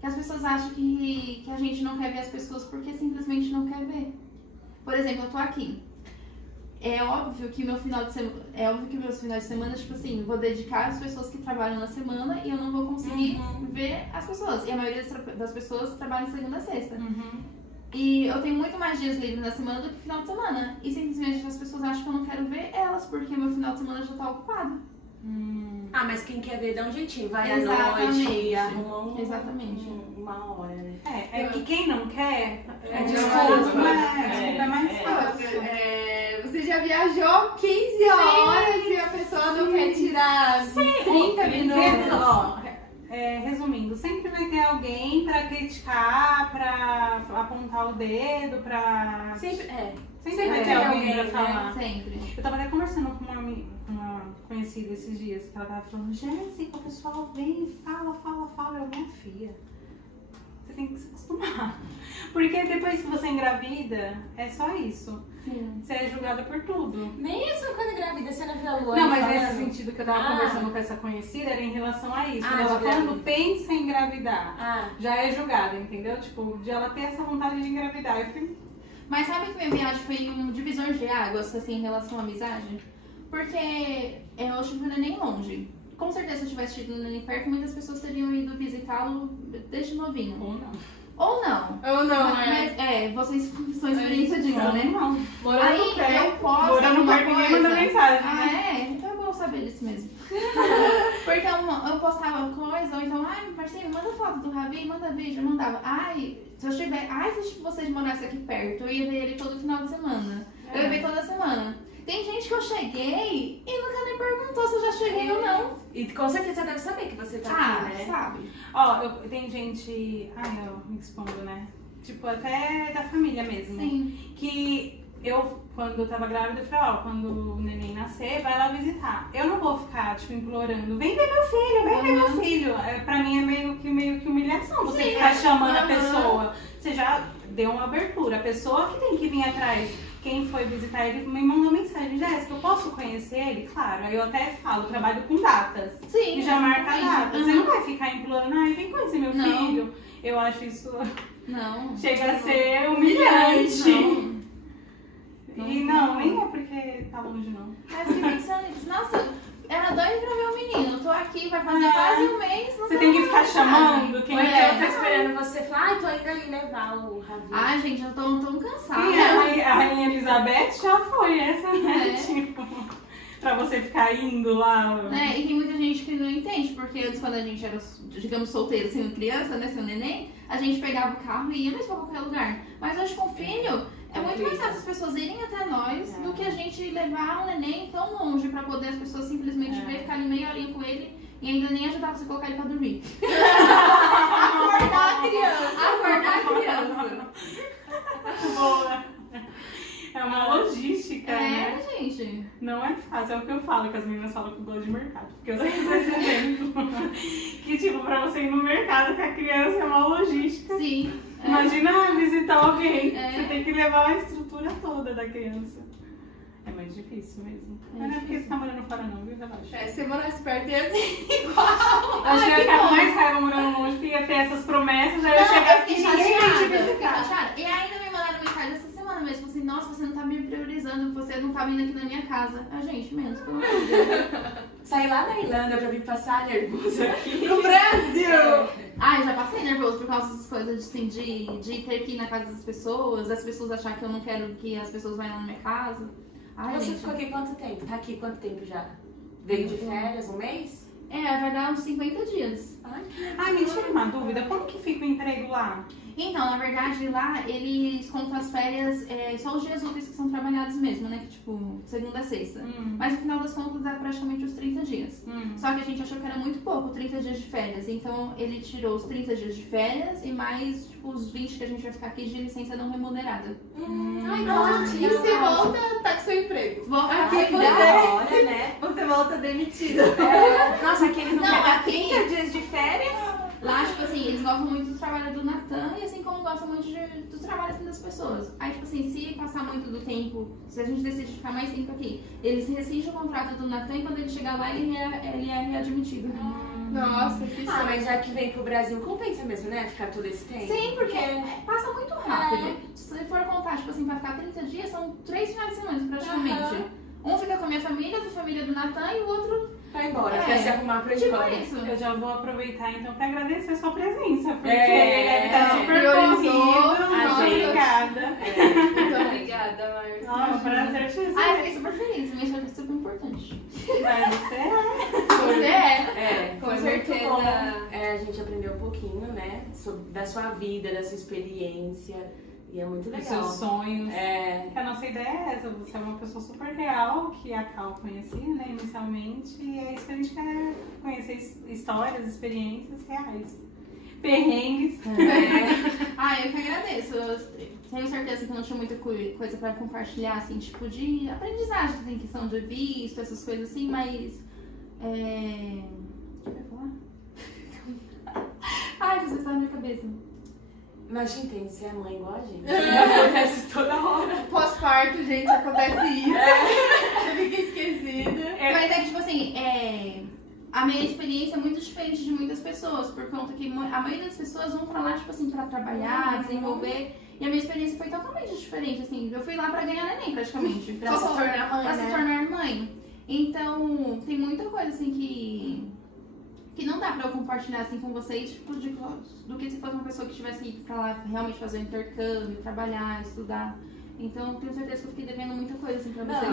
Que as pessoas acham que a gente não quer ver as pessoas porque simplesmente não quer ver. Por exemplo, eu tô aqui. É óbvio que meus finais de semana, tipo assim, vou dedicar às pessoas que trabalham na semana e eu não vou conseguir ver as pessoas. E a maioria das pessoas trabalham segunda a sexta. E eu tenho muito mais dias livres na semana do que final de semana. E simplesmente as pessoas acham que eu não quero ver elas, porque meu final de semana já tá ocupado. Mas quem quer ver dá um jeitinho, vai Exatamente. à noite e arruma Exatamente. uma hora, né? É que quem não quer, desculpa. Desculpa é mais fácil. Você já viajou 15 horas e a pessoa não quer tirar 30 minutos? Resumindo, sempre vai ter alguém pra criticar, pra apontar o dedo, pra... Sempre vai ter alguém pra falar. Sempre. Eu tava até conversando com uma conhecida esses dias, que ela tava falando, Jéssica, o pessoal vem e fala, eu, minha filha, você tem que se acostumar. Porque depois que você engravida, é só isso. Sim. Você é julgada por tudo. Mesmo quando engravida, você não viu a lua? Não, mas nesse sentido que eu tava conversando com essa conhecida era em relação a isso. Ela quando pensa em engravidar, já é julgada, entendeu? Tipo, de ela ter essa vontade de engravidar. Eu fiquei... Mas sabe que minha viagem foi um divisor de águas, assim, em relação à amizade? Porque eu tive o neném longe. Com certeza, se eu tivesse tido o neném perto, muitas pessoas teriam ido visitá-lo desde novinho. Ou não. Ou não. Ou não, né? Mas, vocês são experiência disso, Não, né? não. Morando Aí perto. eu posto Morando alguma perto, ninguém manda coisa. mensagem, Ah, né? é? Então eu vou saber disso mesmo. Porque eu postava coisa, ou então, ai, Marcinho, manda foto do Ravi, manda vídeo, eu mandava. Se vocês morassem aqui perto, eu ia ver ele todo final de semana. Eu ia ver toda semana. Tem gente que eu cheguei e nunca nem perguntou se eu já cheguei ou não. E com certeza você deve saber que você tá aqui, né? Sabe? Ó, tem gente... Ai, eu me expondo, né? Tipo, até da família mesmo. Sim. Que eu, quando eu tava grávida, eu falei, ó, quando o neném nascer, vai lá visitar. Eu não vou ficar, tipo, implorando, vem ver meu filho, vem ver meu filho. Pra mim é meio que humilhação você ficar chamando a pessoa. Você já deu uma abertura. A pessoa que tem que vir atrás. Quem foi visitar ele me mandou mensagem, Jéssica, eu posso conhecer ele? Claro, aí eu até falo, trabalho com datas. Sim. E já marca a exatamente. data. Você não vai ficar implorando, ai, vem conhecer meu Não. filho. Eu acho isso Não. chega a ser humilhante. Não. E não, nem é porque tá longe, não. Aí eu fiquei pensando nisso. Nossa, era doido pra ver o menino. Tô aqui, vai fazer quase um mês. Não Você tô tem que vendo ficar nada. chamando quem Ou então é. eu tô esperando você falar, ai, tô indo ali levar o Ravi. Ai, gente, eu tô tão cansada. Sim, a Rainha Elizabeth já foi essa, né? É. Tipo, pra você ficar indo lá. Né? E tem muita gente que não entende, porque antes, quando a gente era, digamos, solteiro, sendo criança, né, sendo neném, a gente pegava o carro e ia mesmo pra qualquer lugar. Mas hoje com filho, é muito mais fácil as pessoas irem até nós do que a gente levar um neném tão longe pra poder as pessoas simplesmente ver, ficar ali meia horinha com ele e ainda nem ajudar você a colocar ele pra dormir. Acordar a criança. Acordar a criança. Boa. É uma logística, né? É, gente. Não é fácil, é o que eu falo, que as meninas falam que eu gosto de mercado. Porque eu sempre dou esse exemplo. Que tipo, pra você ir no mercado com a criança é uma logística. Sim. Imagina visitar alguém, É. você tem que levar a estrutura toda da criança. É mais difícil mesmo. Mas não é porque você tá morando fora não, viu? Relaxa. Se você morasse perto, ia ser igual. Acho que eu ia ficar com mais raiva morando longe, porque ia ter essas promessas, aí eu ia chegar aqui e ninguém ia te Fiquei visitar. chateada. E ainda me mandaram mensagem essa semana mesmo, assim, nossa, você não tá me priorizando, você não tá vindo aqui na minha casa. Ah, gente, menos, pelo amor de Deus. Saí lá da Irlanda pra vir passar nervoso aqui. No Brasil! Ai, já passei nervoso por causa dessas coisas assim, de ter que ir na casa das pessoas, as pessoas acharem que eu não quero que as pessoas vão lá na minha casa. Ai, Você gente. ficou aqui quanto tempo? Tá aqui quanto tempo já? Veio de férias, um mês? É, vai dar uns 50 dias. Ai, me tira uma dúvida, como que fica o emprego lá? Então, na verdade, lá eles contam as férias, só os dias úteis que são trabalhados mesmo, né? Que tipo, segunda a sexta. Mas no final das contas dá praticamente os 30 dias. Só que a gente achou que era muito pouco, 30 dias de férias. Então ele tirou os 30 dias de férias e mais tipo, os 20 que a gente vai ficar aqui de licença não remunerada. Ai, E ótimo. se volta, tá com seu emprego. Aqui Que da hora, né? Você volta demitida. Nossa, aqui eles não Não, pegam aqui- 30 dias de férias? Lá, tipo assim, eles gostam muito do trabalho do Natan e assim como gostam muito do trabalho assim, das pessoas. Aí, tipo assim, se passar muito do tempo, se a gente decide ficar mais tempo aqui, eles rescindem o contrato do Natan e quando ele chegar lá, ele é readmitido. Nossa, que Ah, sonho. mas já que vem pro Brasil, compensa mesmo, né? Ficar todo esse tempo. Sim, porque passa muito rápido. Se for contar, tipo assim, pra ficar 30 dias, são 3 finais de semana praticamente. Aham. Um fica com a minha família, da família do Natan, e o outro. Vai embora, É. quer se arrumar pra ir Tipo embora. isso. Eu já vou aproveitar então pra agradecer a sua presença, porque É, deve estar super priorizou corrido. a Muito gente. obrigada. Muito obrigada, Márcia. Ó, é um prazer te Ai, eu receber. fiquei super feliz, minha história é super importante. Mas você Você é. É, Com foi certeza. muito bom. A gente aprendeu um pouquinho, né? Da sua vida, da sua experiência. E é muito os legal. seus sonhos. É, Que a nossa ideia é essa, você é uma pessoa super real, que a Cal conhecia, né, inicialmente, e é isso que a gente quer conhecer, histórias, experiências reais. Perrengues. Ah, eu que agradeço. Eu tenho certeza que não tinha muita coisa pra compartilhar, assim, tipo de aprendizagem, tem questão de visto, essas coisas assim, mas. O que eu ia falar? Ai, Jesus, tá na minha cabeça. mas a gente tem que ser mãe igual a gente. Acontece toda hora. Pós-parto, gente, acontece isso. Você fica esquecida. Mas é que, tipo assim, a minha experiência é muito diferente de muitas pessoas, por conta que a maioria das pessoas vão pra lá, tipo assim, pra trabalhar, desenvolver. E a minha experiência foi totalmente diferente, assim. Eu fui lá pra ganhar neném, praticamente. Pra se tornar mãe, Pra se né? tornar mãe. Então, tem muita coisa assim que não dá pra eu compartilhar assim com vocês, tipo, do que se fosse uma pessoa que tivesse ido pra lá realmente fazer um intercâmbio, trabalhar, estudar. Então, tenho certeza que eu fiquei devendo muita coisa assim pra vocês.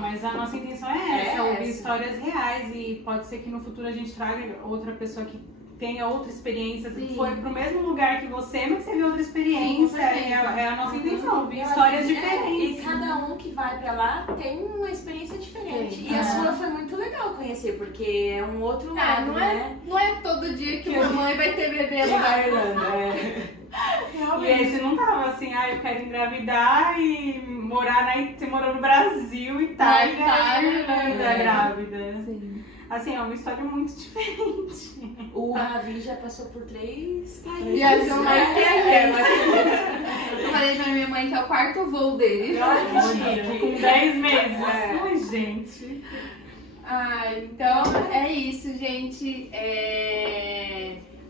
Mas a nossa intenção é essa, ouvir histórias reais, e pode ser que no futuro a gente traga outra pessoa que tenha outra experiência, foi pro mesmo lugar que você, mas teve outra experiência. É a nossa intenção, ouvir histórias diferentes. E cada um que vai pra lá tem uma experiência diferente. E a sua foi muito legal conhecer, porque é um outro lado, né? Não é todo dia que uma mãe vai ter bebê lá. Na Irlanda, E aí você não tava assim, eu quero engravidar e você morou no Brasil, Itália, grávida. Sim. Assim, é uma história muito diferente. O Ravi já passou por 3 países. Viajou mais que eu falei pra minha mãe que é o 4º voo dele. Olha que chique. Com 10 meses. Ai, gente. Então é isso, gente.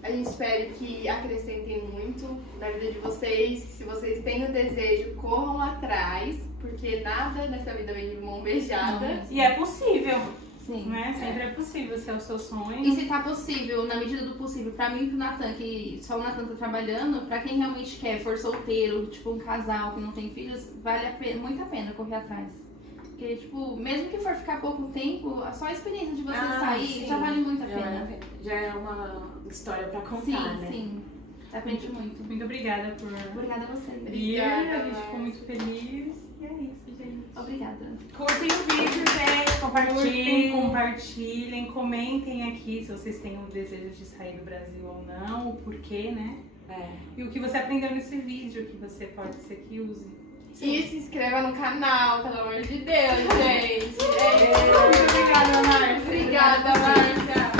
A gente espera que acrescentem muito na vida de vocês. Se vocês têm o desejo, corram atrás, porque nada nessa vida vem de mão beijada. E é possível. Sim. Né? Sempre é possível, se é o seu sonho. E se tá possível, na medida do possível, pra mim e pro Natan, que só o Natan tá trabalhando, pra quem realmente quer, for solteiro, tipo um casal que não tem filhos, vale muito a pena correr atrás. Porque, tipo, mesmo que for ficar pouco tempo, só a experiência de você sair já vale muito a pena. Já é uma história pra contar, Sim, né? sim. Você aprende muito. Muito obrigada por Obrigada a vocês. vir, a gente ficou muito feliz. E é isso, gente. Obrigada. Curtem o vídeo, gente. Compartilhem, comentem aqui se vocês têm o desejo de sair do Brasil ou não, o porquê, né? E o que você aprendeu nesse vídeo que você pode ser que use. E se inscreva no canal, pelo amor de Deus, gente. Muito obrigada, Márcia. Obrigada, Márcia.